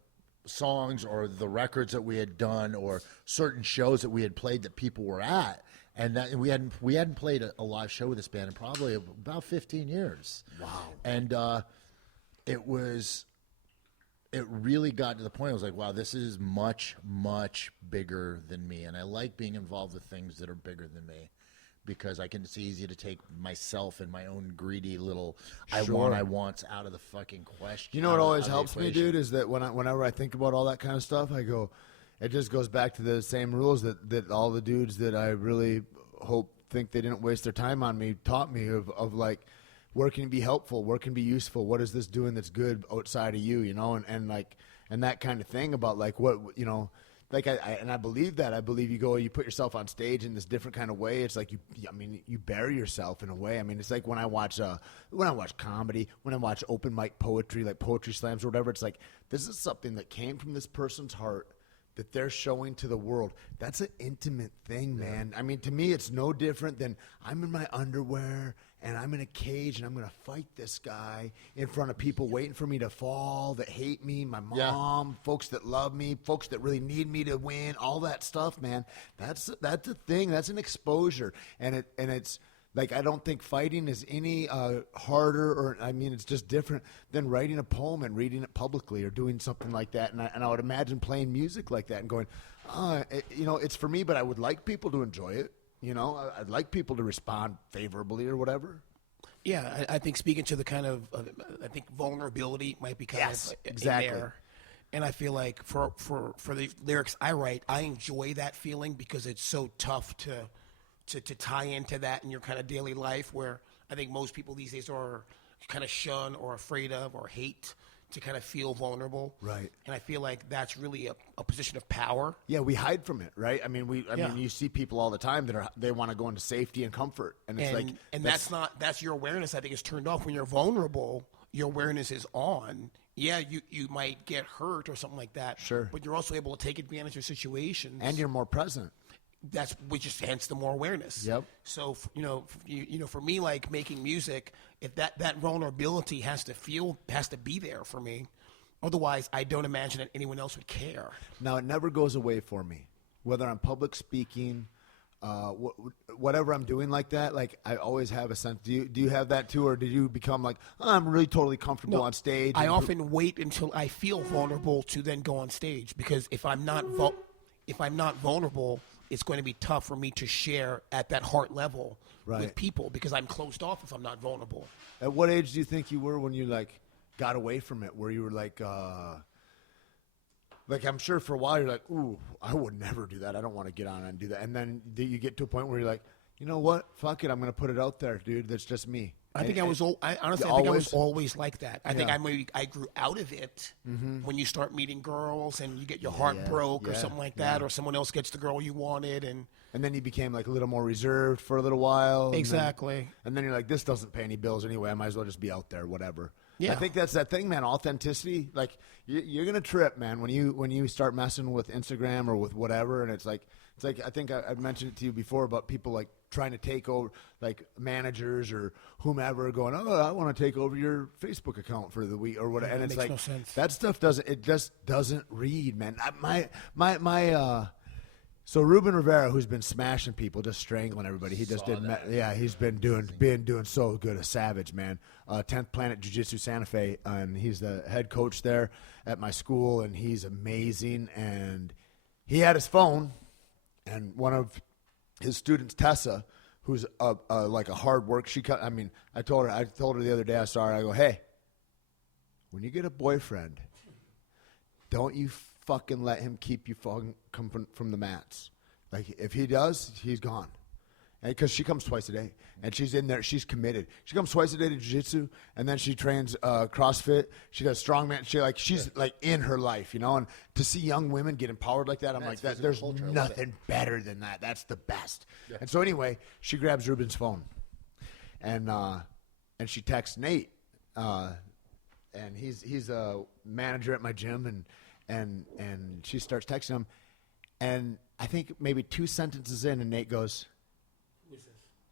songs or the records that we had done or certain shows that we had played that people were at, and that we hadn't played a live show with this band in probably about 15 years. Wow. And it really got to the point I was like, wow, this is much, much bigger than me, and I like being involved with things that are bigger than me, because it's easy to take myself and my own greedy little I wants out of the fucking question. You know what always helps me, dude, is that whenever I think about all that kind of stuff, I go, it just goes back to the same rules that all the dudes that I really think they didn't waste their time on me taught me of like, where can be helpful, where can be useful, what is this doing that's good outside of you, you know, and that kind of thing about like what, you know. Like I believe that. I believe you put yourself on stage in this different kind of way. It's like you bury yourself in a way. I mean, it's like when I watch comedy, when I watch open mic poetry, like poetry slams or whatever. It's like this is something that came from this person's heart that they're showing to the world. That's an intimate thing, man. I mean, to me, it's no different than I'm in my underwear and I'm in a cage and I'm going to fight this guy in front of people waiting for me to fall, that hate me, my mom, folks that love me, folks that really need me to win, all that stuff, man. That's a thing. That's an exposure. And it's like, I don't think fighting is any harder, or I mean, it's just different than writing a poem and reading it publicly or doing something like that. And I would imagine playing music like that and going, it's for me, but I would like people to enjoy it. You know, I'd like people to respond favorably or whatever. Yeah, I think speaking to the kind of, I think vulnerability might be kind of exactly. in there. And I feel like for the lyrics I write, I enjoy that feeling because it's so tough to to tie into that in your kind of daily life, where I think most people these days are kind of shun or afraid of or hate to kind of feel vulnerable. Right. And I feel like that's really a position of power. Yeah, we hide from it, right? I mean, you see people all the time they want to go into safety and comfort, and it's that's your awareness. I think is turned off when you're vulnerable. Your awareness is on. Yeah, you might get hurt or something like that. Sure. But you're also able to take advantage of situations, and you're more present. That's which is hence the more awareness. Yep. So for me, like making music, if that vulnerability has to be there for me. Otherwise, I don't imagine that anyone else would care. Now, it never goes away for me, whether I'm public speaking, whatever I'm doing like that. Like I always have a sense. Do you have that too, or did you become like, oh, I'm really totally comfortable on stage? I often wait until I feel vulnerable to then go on stage, because if I'm not vulnerable, it's going to be tough for me to share at that heart level with people, because I'm closed off if I'm not vulnerable. At what age do you think you were when you like got away from it, where you were like I'm sure for a while you're like, ooh, I would never do that. I don't want to get on and do that. And then you get to a point where you're like, you know what? Fuck it. I'm going to put it out there, dude. That's just me. I think I was always like that. I think I grew out of it when you start meeting girls and you get your heart broke or something like that, or someone else gets the girl you wanted, and then you became like a little more reserved for a little while. Exactly. And then you're like, this doesn't pay any bills anyway. I might as well just be out there, whatever. Yeah. I think that's that thing, man. Authenticity. Like you're gonna trip, man, when you start messing with Instagram or with whatever, and it's like I think I've mentioned it to you before about people like trying to take over, like managers or whomever, going, oh, I want to take over your Facebook account for the week or whatever. And it's like, no sense. That stuff just doesn't read, man. So Ruben Rivera, who's been smashing people, just strangling everybody. He just did. He's been doing so good. A savage, man. 10th Planet Jiu-Jitsu Santa Fe, and he's the head coach there at my school, and he's amazing. And he had his phone, and one of his students, Tessa, who's like a hard work. I told her the other day. I saw her. I go, hey, when you get a boyfriend, don't you fucking let him keep you come from the mats. Like if he does, he's gone. Because she comes twice a day, and she's in there. She's committed. She comes twice a day to jiu-jitsu, and then she trains CrossFit. She does strongman. She's like in her life, you know. And to see young women get empowered like that, I'm like, there's nothing better than that. That's the best. Yeah. And so anyway, she grabs Ruben's phone, and she texts Nate, and he's a manager at my gym, and she starts texting him, and I think maybe 2 sentences in, and Nate goes,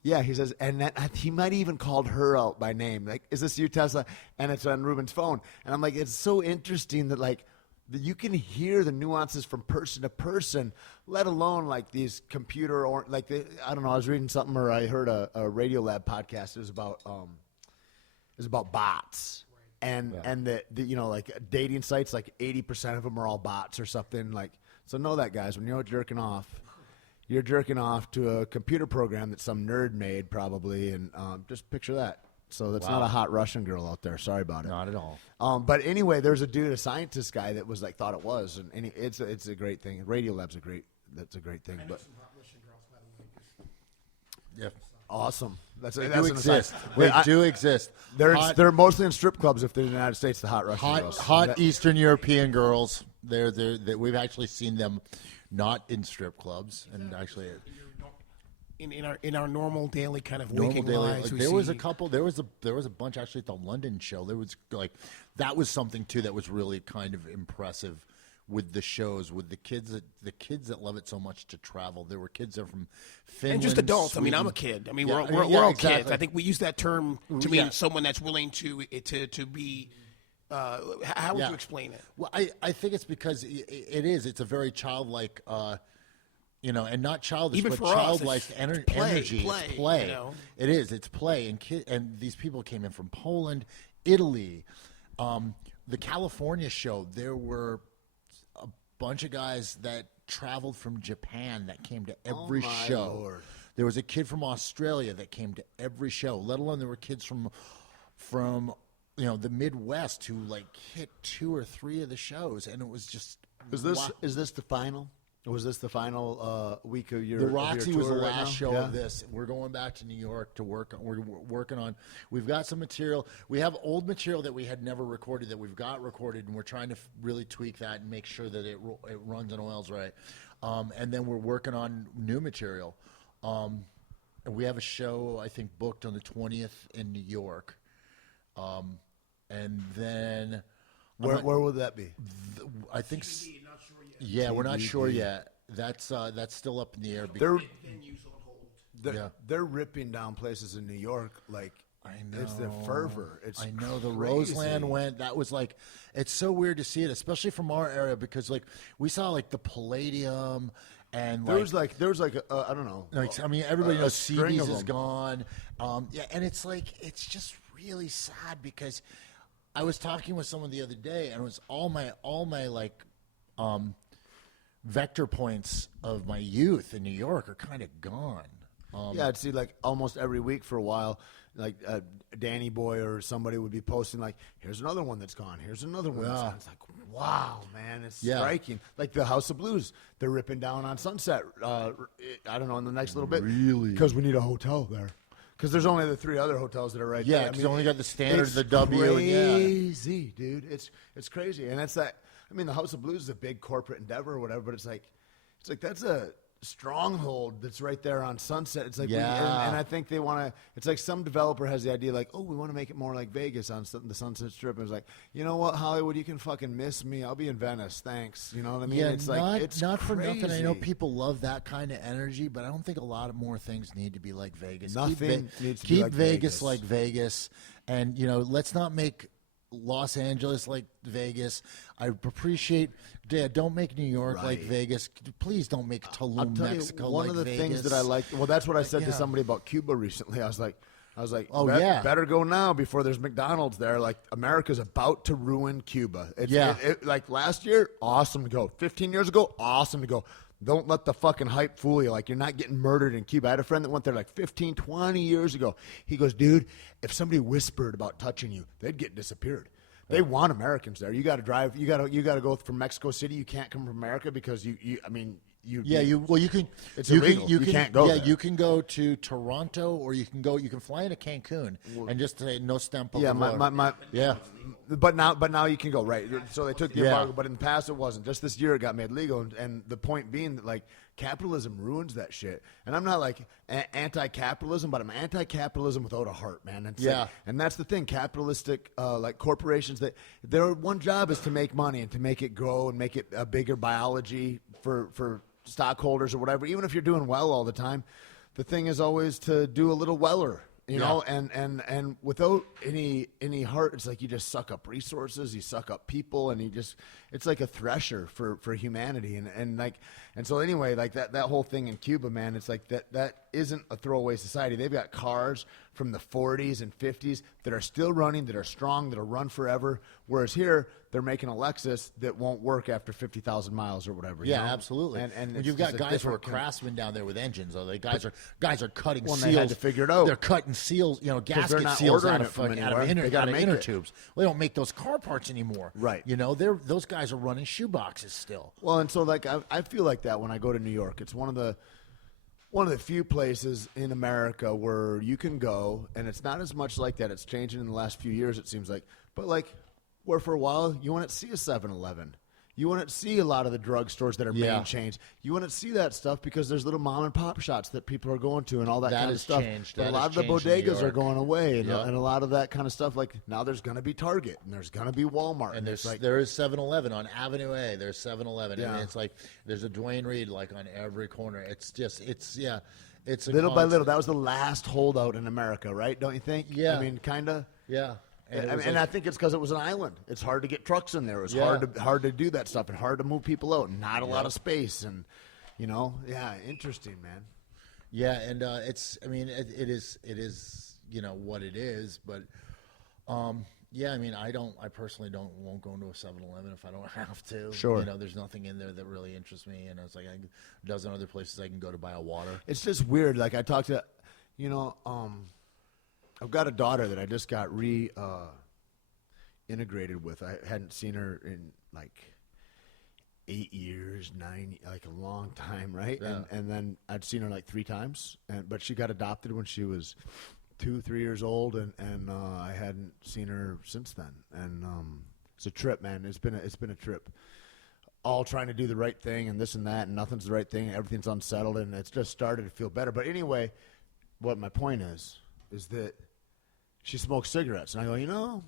yeah, he says, and that he might even called her out by name. Like, is this you, Tesla? And it's on Ruben's phone. And I'm like, it's so interesting that, like, that you can hear the nuances from person to person, let alone, like, these computer or, like, I don't know, I was reading something or I heard a Radio Lab podcast. It was about bots. And the you know, like, dating sites, like, 80% of them are all bots or something. Like, so know that, guys, when you're jerking off, you're jerking off to a computer program that some nerd made probably, and just picture that. So that's not a hot Russian girl out there. Sorry about it. Not at all. But anyway, there's a dude, a scientist guy that was like thought it was, and it's a great thing. Radio Lab's a great thing. But some hot Russian girls, by the way. Yeah. Awesome. They do exist. They do exist. They're mostly in strip clubs if they're in the United States. The hot Russian girls. Hot Eastern European girls. We've actually seen them. Not in strip clubs, and actually, in our normal daily kind of waking lives, there was a couple. There was a bunch actually at the London show. There was that was something too that was really kind of impressive with the shows, with the kids that love it so much to travel. There were kids that are from Finland, and just adults. Sweden. I mean, I'm a kid. I mean, we're all kids. I think we use that term to mean someone that's willing to be. How would you explain it? Well, I think it's because it's a very childlike, and not childish, even but for childlike us, energy. It's play. You know? It is. It's play, and these people came in from Poland, Italy, the California show. There were a bunch of guys that traveled from Japan that came to every show. Lord. There was a kid from Australia that came to every show. Let alone there were kids from the Midwest who like hit 2 or 3 of the shows, and it was just. Is this the final? Was this the final week of your The of your Roxy was the tour right last now? show Yeah. of this. We're going back to New York to work. We're working on. We've got some material. We have old material that we had never recorded that we've got recorded, and we're trying to really tweak that and make sure that it runs and oils right. And then we're working on new material. And we have a show I think booked on the 20th in New York. And then Where would that be? I think. TBD, not sure yet. Yeah, we're not sure TBD. yet. That's still up in the air. They're Venues on hold. they're ripping down places in New York like I know. it's the fervor. It's I know the crazy. Roseland went. That was like, it's so weird to see it, especially from our area, because like we saw like the Palladium and There was like I don't know. like I mean everybody a knows string CB's of is them. gone. Yeah, and it's like it's just really sad because I was talking with someone the other day and it was all my like vector points of my youth in New York are kind of gone. Yeah, I'd see like almost every week for a while, like Danny Boy or somebody would be posting like, "Here's another one that's gone. Here's another one that's Yeah. gone." It's like, wow, man, it's Yeah. striking. Like the House of Blues, they're ripping down on Sunset. I don't know in the next little bit, Really? because we need a hotel there. Because there's only the 3 other hotels that are right Yeah, there. 'cause you only got the Standard, it's the W, and yeah. crazy, dude. It's crazy, and that's that. I mean, the House of Blues is a big corporate endeavor or whatever, but it's like that's a stronghold that's right there on Sunset. It's like, Yeah. and I think they want to. It's like some developer has the idea, like, oh, we want to make it more like Vegas on the Sunset Strip. And it's like, you know what, Hollywood, you can fucking miss me. I'll be in Venice, thanks. You know what I mean? Yeah, it's not, like it's not for nothing. I know crazy. people love that kind of energy, but I don't think a lot of more things need to be like Vegas. Nothing needs to be keep like Vegas Vegas. like Vegas, and let's not make Los Angeles like Vegas. I appreciate. Yeah, don't make New York like Right. Vegas. Please don't make I'll Tulum, tell Mexico you, one like of the Vegas. things that I like. Well, that's what I said yeah. to somebody about Cuba recently. I was like, Oh, yeah. better go now before there's McDonald's there. Like America's about to ruin Cuba. Yeah. Like last year, awesome to go. 15 years ago, awesome to go. Don't let the fucking hype fool you. Like, you're not getting murdered in Cuba. I had a friend that went there like 15, 20 years ago. He goes, dude, if somebody whispered about touching you, they'd get disappeared. They want Americans there. You got to drive. You got to go from Mexico City. You can't come from America because you Yeah, you can. It's you illegal. Can, you You can, can't go Yeah, there. you can go to Toronto, or you can fly into Cancun and just say no stamp. Yeah, my yeah. But now you can go, right. So they took the Yeah. embargo, but in the past it wasn't. Just this year it got made legal, and the point being that like capitalism ruins that shit. And I'm not like anti-capitalism, but I'm anti-capitalism without a heart, man. It's Yeah. like, and that's the thing. Capitalistic like corporations, that their one job is to make money and to make it grow and make it a bigger biology for stockholders or whatever. Even if you're doing well all the time, the thing is always to do a little weller. You know, and without any heart, it's like you just suck up resources, you suck up people, and it's like a thresher for humanity, and so anyway, like that whole thing in Cuba, man, it's like that isn't a throwaway society. They've got cars from the 40s and 50s that are still running, that are strong, that'll run forever. Whereas here, they're making a Lexus that won't work after 50,000 miles or whatever. you Yeah, know? absolutely. And When it's you've got just a guys who are different kind- craftsmen down there with engines, though. They guys are cutting Well, and seals. they had to figure it out. They're cutting seals, they're gasket not seals ordering out it of from fucking anywhere. They gotta make inner it. tubes. Well, they don't make those car parts anymore. Right. Those guys are running shoe boxes still. Well, and so like I feel like that when I go to New York. It's one of the few places in America where you can go, and it's not as much like that. It's changing in the last few years, it seems like. But like, where for a while you wouldn't see a 7-Eleven. You wouldn't see a lot of the drugstores that are Yeah. main chains. You wouldn't see that stuff because there's little mom and pop shops that people are going to and all that, That kind of has stuff. changed. But That a lot has of the changed in New bodegas are York. going away, and, Yeah. and a lot of that kind of stuff. Like now, there's going to be Target and there's going to be Walmart, And it's like there is 7-Eleven on Avenue A. There's 7-Eleven, Yeah. and it's like there's a Dwayne Reed like on every corner. It's a little by constant- little. That was the last holdout in America, right? Don't you think? Yeah. I mean, kind of. Yeah. And it was And like- I think it's because it was an island. It's hard to get trucks in there. It was Yeah. hard to do that stuff and hard to move people out. And not a lot of space. And interesting, man. Yeah, and it is what it is, but yeah, I mean, I personally won't go into a 7-Eleven if I don't have to. Sure. There's nothing in there that really interests me, and it's like a dozen other places I can go to buy a water. It's just weird. Like I talked to, I've got a daughter that I just got integrated with. I hadn't seen her in like 8 years, 9, like a long time, right? Yeah. And then I'd seen her like 3 times, but she got adopted when she was 2, 3 years old, and I hadn't seen her since then. And it's a trip, man. It's been a trip. All trying to do the right thing and this and that, and nothing's the right thing. Everything's unsettled, and it's just started to feel better. But anyway, what my point is that she smokes cigarettes, and I go,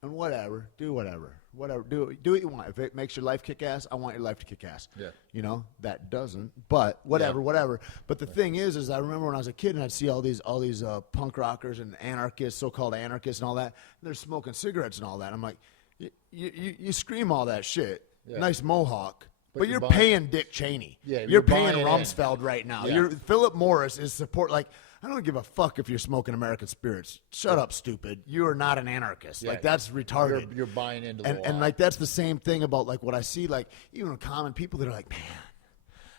and whatever, do whatever, do what you want. If it makes your life kick ass, I want your life to kick ass. Yeah. That doesn't, but whatever. But the thing is I remember when I was a kid and I'd see all these punk rockers and anarchists, so-called anarchists and all that, and they're smoking cigarettes and all that. I'm like, you scream all that shit. Yeah. Nice mohawk. But you're paying Dick Cheney. Yeah, you're paying Rumsfeld right now. Yeah. Philip Morris is support. Like, I don't give a fuck if you're smoking American spirits. Shut up, stupid. You are not an anarchist. Yeah. Like, that's retarded. You're buying into the and like, that's the same thing about like what I see. Like, even common people that are like, man,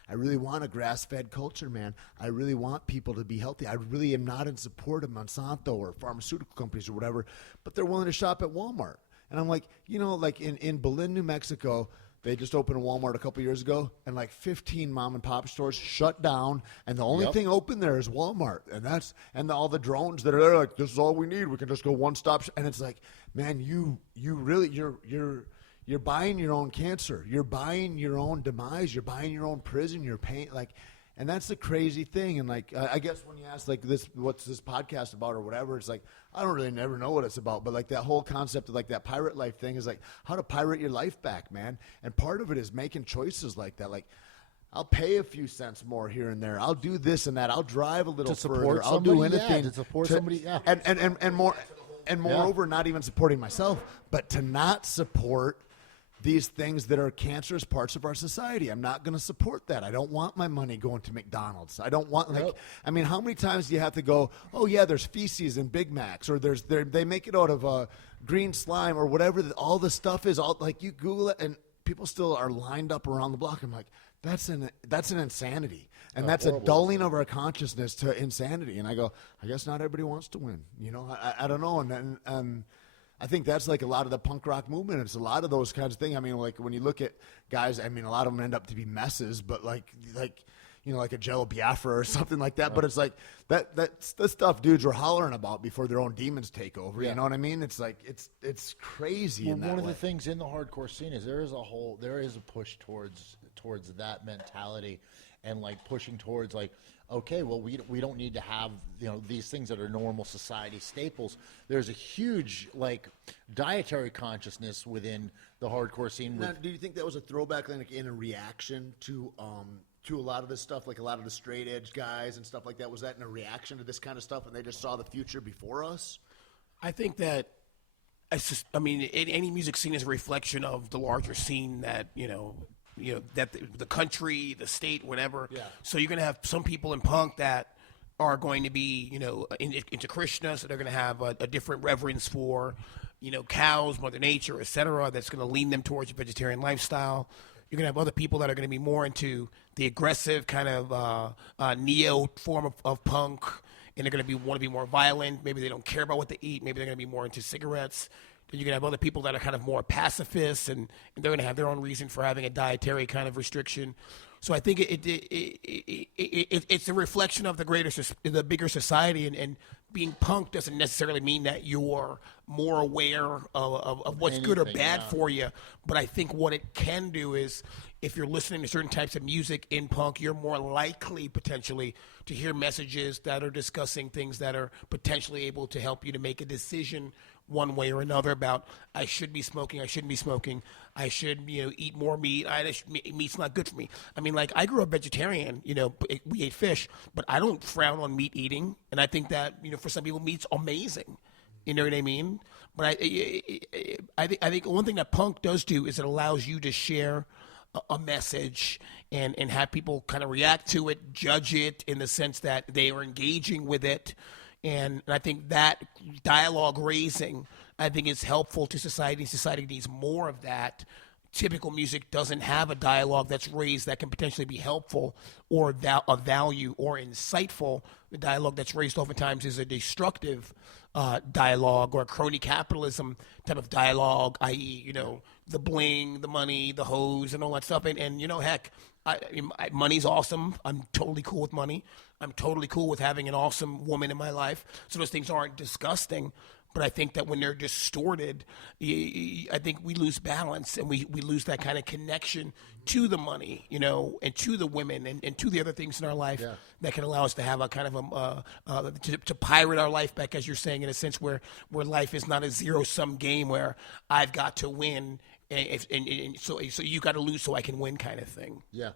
I really want a grass-fed culture, man. I really want people to be healthy. I really am not in support of Monsanto or pharmaceutical companies or whatever, but they're willing to shop at Walmart. And I'm like, like in Belen, New Mexico, they just opened a Walmart a couple years ago, and like 15 mom and pop stores shut down, and the only thing open there is Walmart, and all the drones that are there, like, this is all we need. We can just go one stop, and it's like, man, you really you're buying your own cancer, you're buying your own demise, you're buying your own prison, you're paying like. And that's the crazy thing. And, like, I guess when you ask, like, what's this podcast about or whatever, it's like, I don't really never know what it's about. But, like, that whole concept of, like, that pirate life thing is, like, how to pirate your life back, man. And part of it is making choices like that. Like, I'll pay a few cents more here and there. I'll do this and that. I'll drive a little further. I'll do anything. To support somebody, yeah. And moreover, not even supporting myself, but to not support these things that are cancerous parts of our society. I'm not going to support that. I don't want my money going to McDonald's. I don't want, like, I mean, how many times do you have to go, oh, yeah, there's feces in Big Macs, or they make it out of green slime or whatever all the stuff is. All like, you Google it, and people still are lined up around the block. I'm like, that's an insanity. And that's a dulling of our consciousness to insanity. And I go, I guess not everybody wants to win. I don't know. And I think that's like a lot of the punk rock movement. It's a lot of those kinds of things. I mean, like when you look at guys, I mean, a lot of them end up to be messes, but like a Jello Biafra or something like that. Right. But it's like that's the stuff dudes were hollering about before their own demons take over. Yeah. You know what I mean? It's like it's crazy. Well, one of the things in the hardcore scene is there is a push towards that mentality, and like pushing towards like, okay, well, we don't need to have, these things that are normal society staples. There's a huge, like, dietary consciousness within the hardcore scene. Now, do you think that was a throwback, like, in a reaction to a lot of this stuff, like a lot of the straight edge guys and stuff like that? Was that in a reaction to this kind of stuff, and they just saw the future before us? I think that, any music scene is a reflection of the larger scene that, that the country, the state, whatever. Yeah. So you're going to have some people in punk that are going to be, into Krishna, so they're going to have a different reverence for, cows, Mother Nature, etc. That's going to lean them towards a vegetarian lifestyle. You're going to have other people that are going to be more into the aggressive kind of neo form of punk, and they're going to want to be more violent. Maybe they don't care about what they eat. Maybe they're going to be more into cigarettes. Then you're going to have other people that are kind of more pacifists, and they're going to have their own reason for having a dietary kind of restriction. So I think it's a reflection of the bigger society, and being punk doesn't necessarily mean that you're more aware of what's good or bad for you. But I think what it can do is, if you're listening to certain types of music in punk, you're more likely potentially to hear messages that are discussing things that are potentially able to help you to make a decision one way or another about, I should be smoking, I shouldn't be smoking, I should eat more meat, meat's not good for me. I mean, like, I grew up vegetarian, we ate fish, but I don't frown on meat eating, and I think that for some people meat's amazing. You know what I mean? But I think one thing that punk does do is it allows you to share a message and have people kind of react to it, judge it in the sense that they are engaging with it. And I think that dialogue raising, I think, is helpful to society. Society needs more of that typical music doesn't have a dialogue that's raised that can potentially be helpful or of value or insightful. The dialogue that's raised oftentimes is a destructive dialogue or a crony capitalism type of dialogue, i.e., you know, the bling, the money, the hoes, and all that stuff. And you know, heck, money's awesome. I'm totally cool with money. I'm totally cool with having an awesome woman in my life. So those things aren't disgusting. But I think that when they're distorted, I think we lose balance and we lose that kind of connection to the money, you know, and to the women and to the other things in our life that can allow us to have a kind of to pirate our life back, as you're saying, in a sense where life is not a zero-sum game where I've got to win and so you got to lose so I can win kind of thing. Yeah.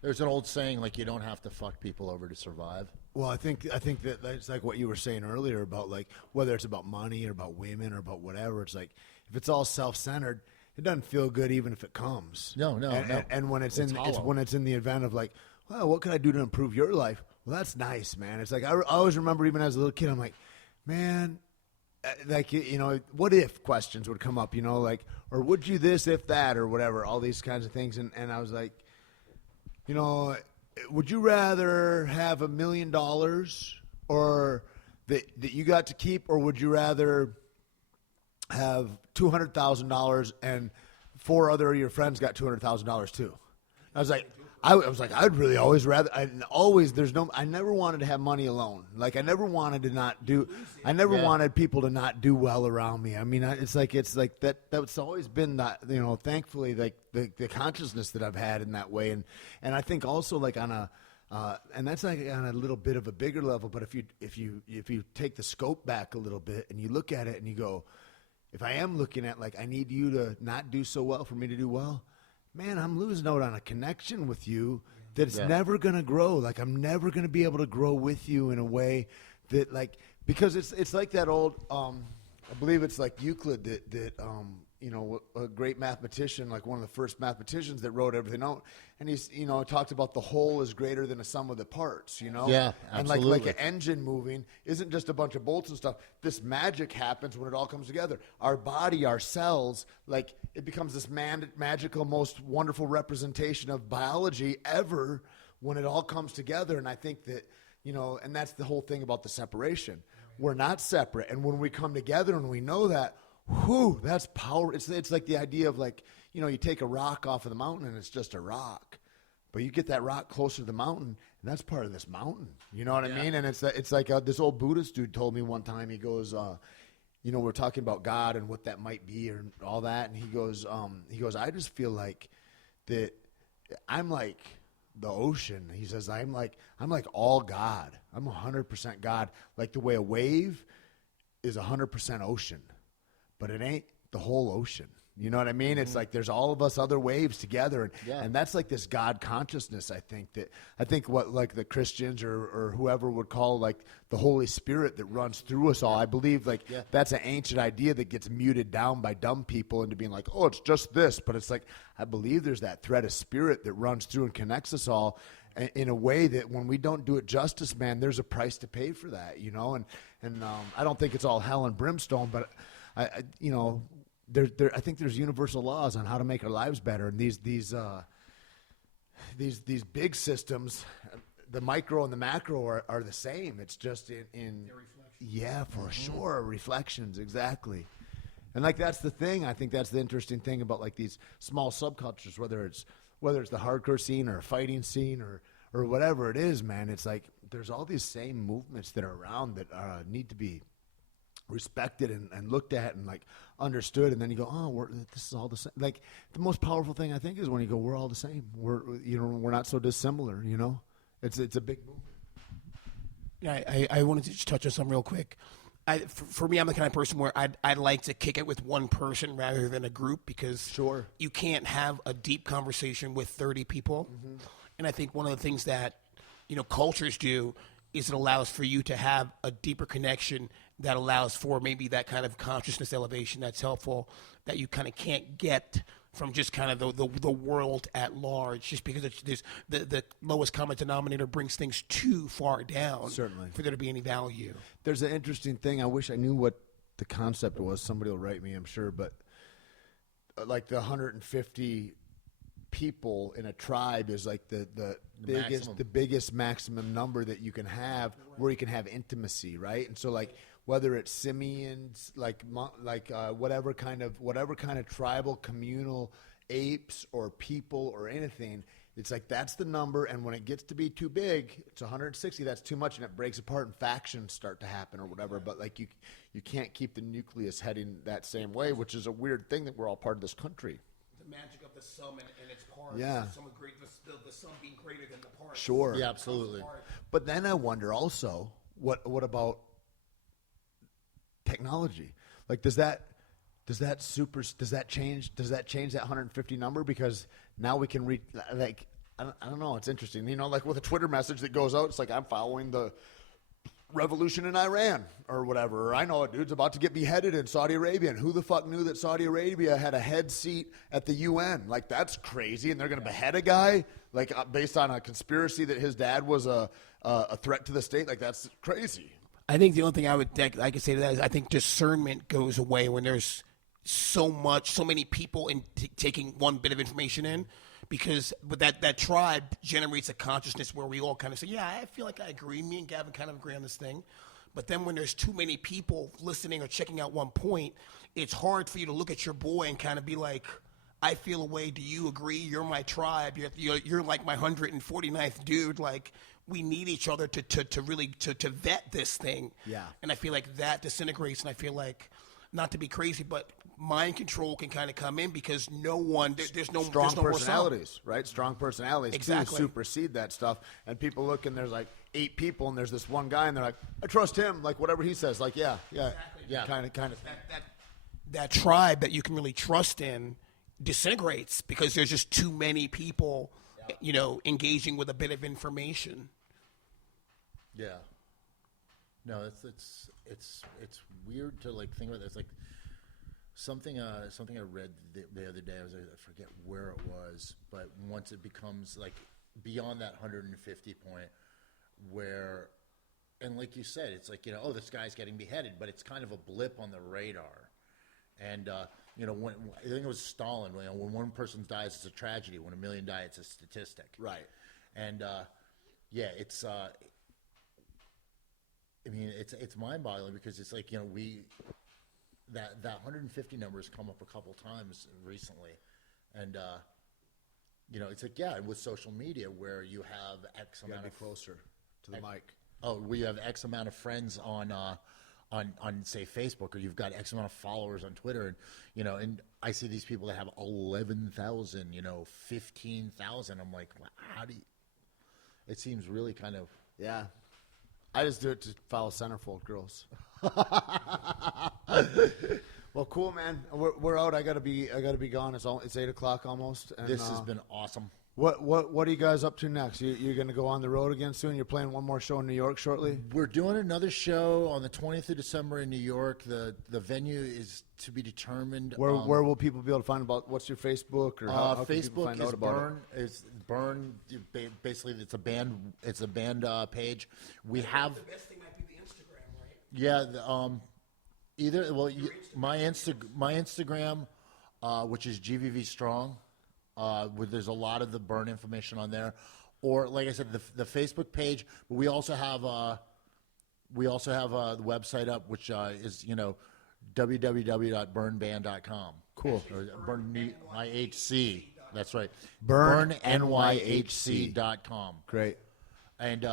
There's an old saying, like, you don't have to fuck people over to survive. Well, I think that's like what you were saying earlier about, like, whether it's about money or about women or about whatever. It's like, if it's all self-centered, it doesn't feel good even if it comes. No. And when it's when it's in the event of, like, well, what can I do to improve your life? Well, that's nice, man. It's like I always remember, even as a little kid, I'm like, man, like, you know, what if questions would come up, you know, like, or would you this if that or whatever, all these kinds of things, and I was like, you know, would you rather have $1 million or that you got to keep, or would you rather have $200,000 and 4 other of your friends got $200,000 too? I was like, I'd really always rather. I never wanted to have money alone. Like, I never wanted to not do. I never wanted people to not do well around me. I mean, it's like that. That's always been that. You know, thankfully, like the consciousness that I've had in that way, and I think also, like, on a. And that's like on a little bit of a bigger level. But if you take the scope back a little bit and you look at it and you go, if I am looking at, like, I need you to not do so well for me to do well. Man, I'm losing out on a connection with you that's never going to grow. Like, I'm never going to be able to grow with you in a way that, like, because it's like that old, I believe it's like Euclid that you know, a great mathematician, like one of the first mathematicians that wrote everything out. And he's, you know, talked about the whole is greater than the sum of the parts, you know? Yeah, absolutely. And like an engine moving isn't just a bunch of bolts and stuff. This magic happens when it all comes together. Our body, our cells, like, it becomes this magical, most wonderful representation of biology ever when it all comes together. And I think that, you know, and that's the whole thing about the separation. We're not separate. And when we come together and we know that, whew, that's power. It's like the idea of, like, you know, you take a rock off of the mountain and it's just a rock, but you get that rock closer to the mountain and that's part of this mountain. You know what I mean? And it's like this old Buddhist dude told me one time. He goes, you know, we're talking about God and what that might be or all that, and he goes, I just feel like that I'm like the ocean. He says I'm like all God. I'm 100% God. Like the way a wave is 100% ocean. But it ain't the whole ocean. You know what I mean? Mm-hmm. It's like there's all of us other waves together. And that's like this God consciousness, I think what, like, the Christians or whoever would call, like, the Holy Spirit that runs through us all. I believe, like, that's an ancient idea that gets muted down by dumb people into being like, oh, it's just this. But it's like, I believe there's that thread of spirit that runs through and connects us all in a way that when we don't do it justice, man, there's a price to pay for that, you know? And I don't think it's all hell and brimstone, but you know, I think there's universal laws on how to make our lives better, and these big systems, the micro and the macro are the same. It's just in for sure, reflections, exactly. And, like, that's the thing. I think that's the interesting thing about, like, these small subcultures, whether it's the hardcore scene or a fighting scene or whatever it is, man. It's like there's all these same movements that are around that need to be respected and looked at and, like, understood, and then you go, this is all the same. Like, the most powerful thing, I think, is when you go, we're all the same. We're not so dissimilar, you know? It's a big movement. Yeah, I wanted to just touch on something real quick. For me, I'm the kind of person where I'd like to kick it with one person rather than a group, because you can't have a deep conversation with 30 people. Mm-hmm. And I think one of the things that, you know, cultures do is it allows for you to have a deeper connection that allows for maybe that kind of consciousness elevation that's helpful, that you kind of can't get from just kind of the world at large, just because there's the lowest common denominator brings things too far down. Certainly. For there to be any value. There's an interesting thing. I wish I knew what the concept was. Somebody will write me, I'm sure. But like the 150 people in a tribe is like the biggest maximum number that you can have where you can have intimacy, right? And so like whether it's simians, like whatever kind of tribal communal apes or people or anything, it's like that's the number. And when it gets to be too big, it's 160, that's too much, and it breaks apart and factions start to happen or whatever. But like you can't keep the nucleus heading that same way, which is a weird thing that we're all part of this country. The magic of the sum and its parts. Yeah. The sum being greater than the parts. Sure. Yeah, absolutely. But then I wonder also, what about technology? Like, does that change that 150 number? Because now we can read, like, I don't know. It's interesting. You know, like with a Twitter message that goes out, it's like, I'm following the revolution in Iran or whatever. Or I know a dude's about to get beheaded in Saudi Arabia, and who the fuck knew that Saudi Arabia had a head seat at the UN? Like, that's crazy. And they're going to behead a guy, like, based on a conspiracy that his dad was a threat to the state. Like, that's crazy. I think the only thing I could say to that is I think discernment goes away when there's so many people in taking one bit of information in, because with that tribe generates a consciousness where we all kind of say, yeah, I feel like I agree. Me and Gavin kind of agree on this thing. But then when there's too many people listening or checking out one point, it's hard for you to look at your boy and kind of be like, I feel a way. Do you agree? You're my tribe. You're like my 149th dude. Like, we need each other to really vet this thing. Yeah. And I feel like that disintegrates, and I feel like, not to be crazy, but mind control can kind of come in because there's no strong more personalities, right? Strong personalities exactly too supersede that stuff. And people look, and there's like 8 people, and there's this one guy, and they're like, I trust him. Like, whatever he says, like, yeah, kind of. That tribe that you can really trust in disintegrates because there's just too many people, engaging with a bit of information. Yeah. No, it's weird to like think about this. Like something I read the other day. I forget where it was, but once it becomes like beyond that 150 point, where, and like you said, it's like this guy's getting beheaded, but it's kind of a blip on the radar. And when I think it was Stalin, when one person dies, it's a tragedy. When 1 million die, it's a statistic. Right. And it's. I mean, it's mind-boggling because it's like that 150 number has come up a couple times recently, and it's like with social media where you have X amount of closer to the mic. Oh, we have X amount of friends on say Facebook, or you've got X amount of followers on Twitter, and and I see these people that have 11,000, 15,000. I'm like, how do you? It seems really kind of I just do it to follow centerfold girls. Well, cool, man. We're out. I gotta be gone. It's 8:00 almost. And, this has been awesome. What are you guys up to next? You're gonna go on the road again soon? You're playing one more show in New York shortly? We're doing another show on the 20th of December in New York. The venue is to be determined. Where will people be able to find about? What's your Facebook or how can people find out about it? Is Burn. Basically, it's a band page. We have. The best thing might be the Instagram, right? Yeah. My Instagram, which is GVV Strong. There's a lot of the Burn information on there, or like I said, the Facebook page. But we also have the website up, which is www.burnband.com. Cool. Or Burn IHC. That's right. BurnNYHC.com. Great. And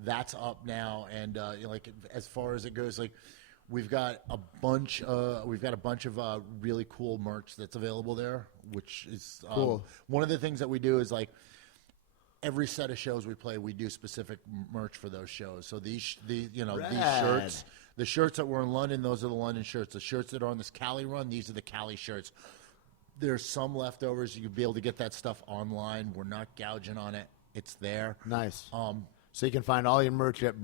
that's up now. And like as far as it goes, like. We've got a bunch of really cool merch that's available there, which is cool. One of the things that we do is like every set of shows we play, we do specific merch for those shows. So these shirts, the shirts that were in London, those are the London shirts. The shirts that are on this Cali run, these are the Cali shirts. There's some leftovers. You'll be able to get that stuff online. We're not gouging on it. It's there. Nice. So you can find all your merch at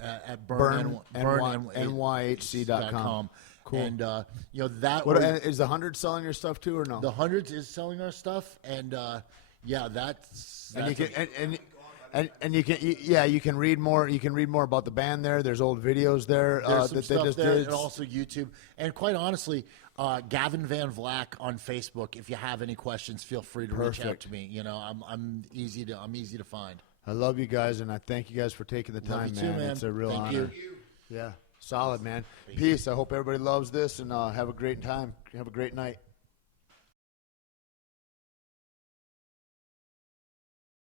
at BurnNYHC.com. Cool. And that is the 100 selling your stuff too, or no? The 100s is selling our stuff, and that's and you can read more. You can read more about the band there. There's old videos there. There's some stuff there, and also YouTube. And quite honestly, Gavin Van Vlack on Facebook. If you have any questions, feel free to reach out Perfect. to me. You know, I'm easy to find. I love you guys, and I thank you guys for taking the time, Love you too, man. It's a real Thank honor. you. Yeah, solid, man. Peace. I hope everybody loves this, and have a great time. Have a great night.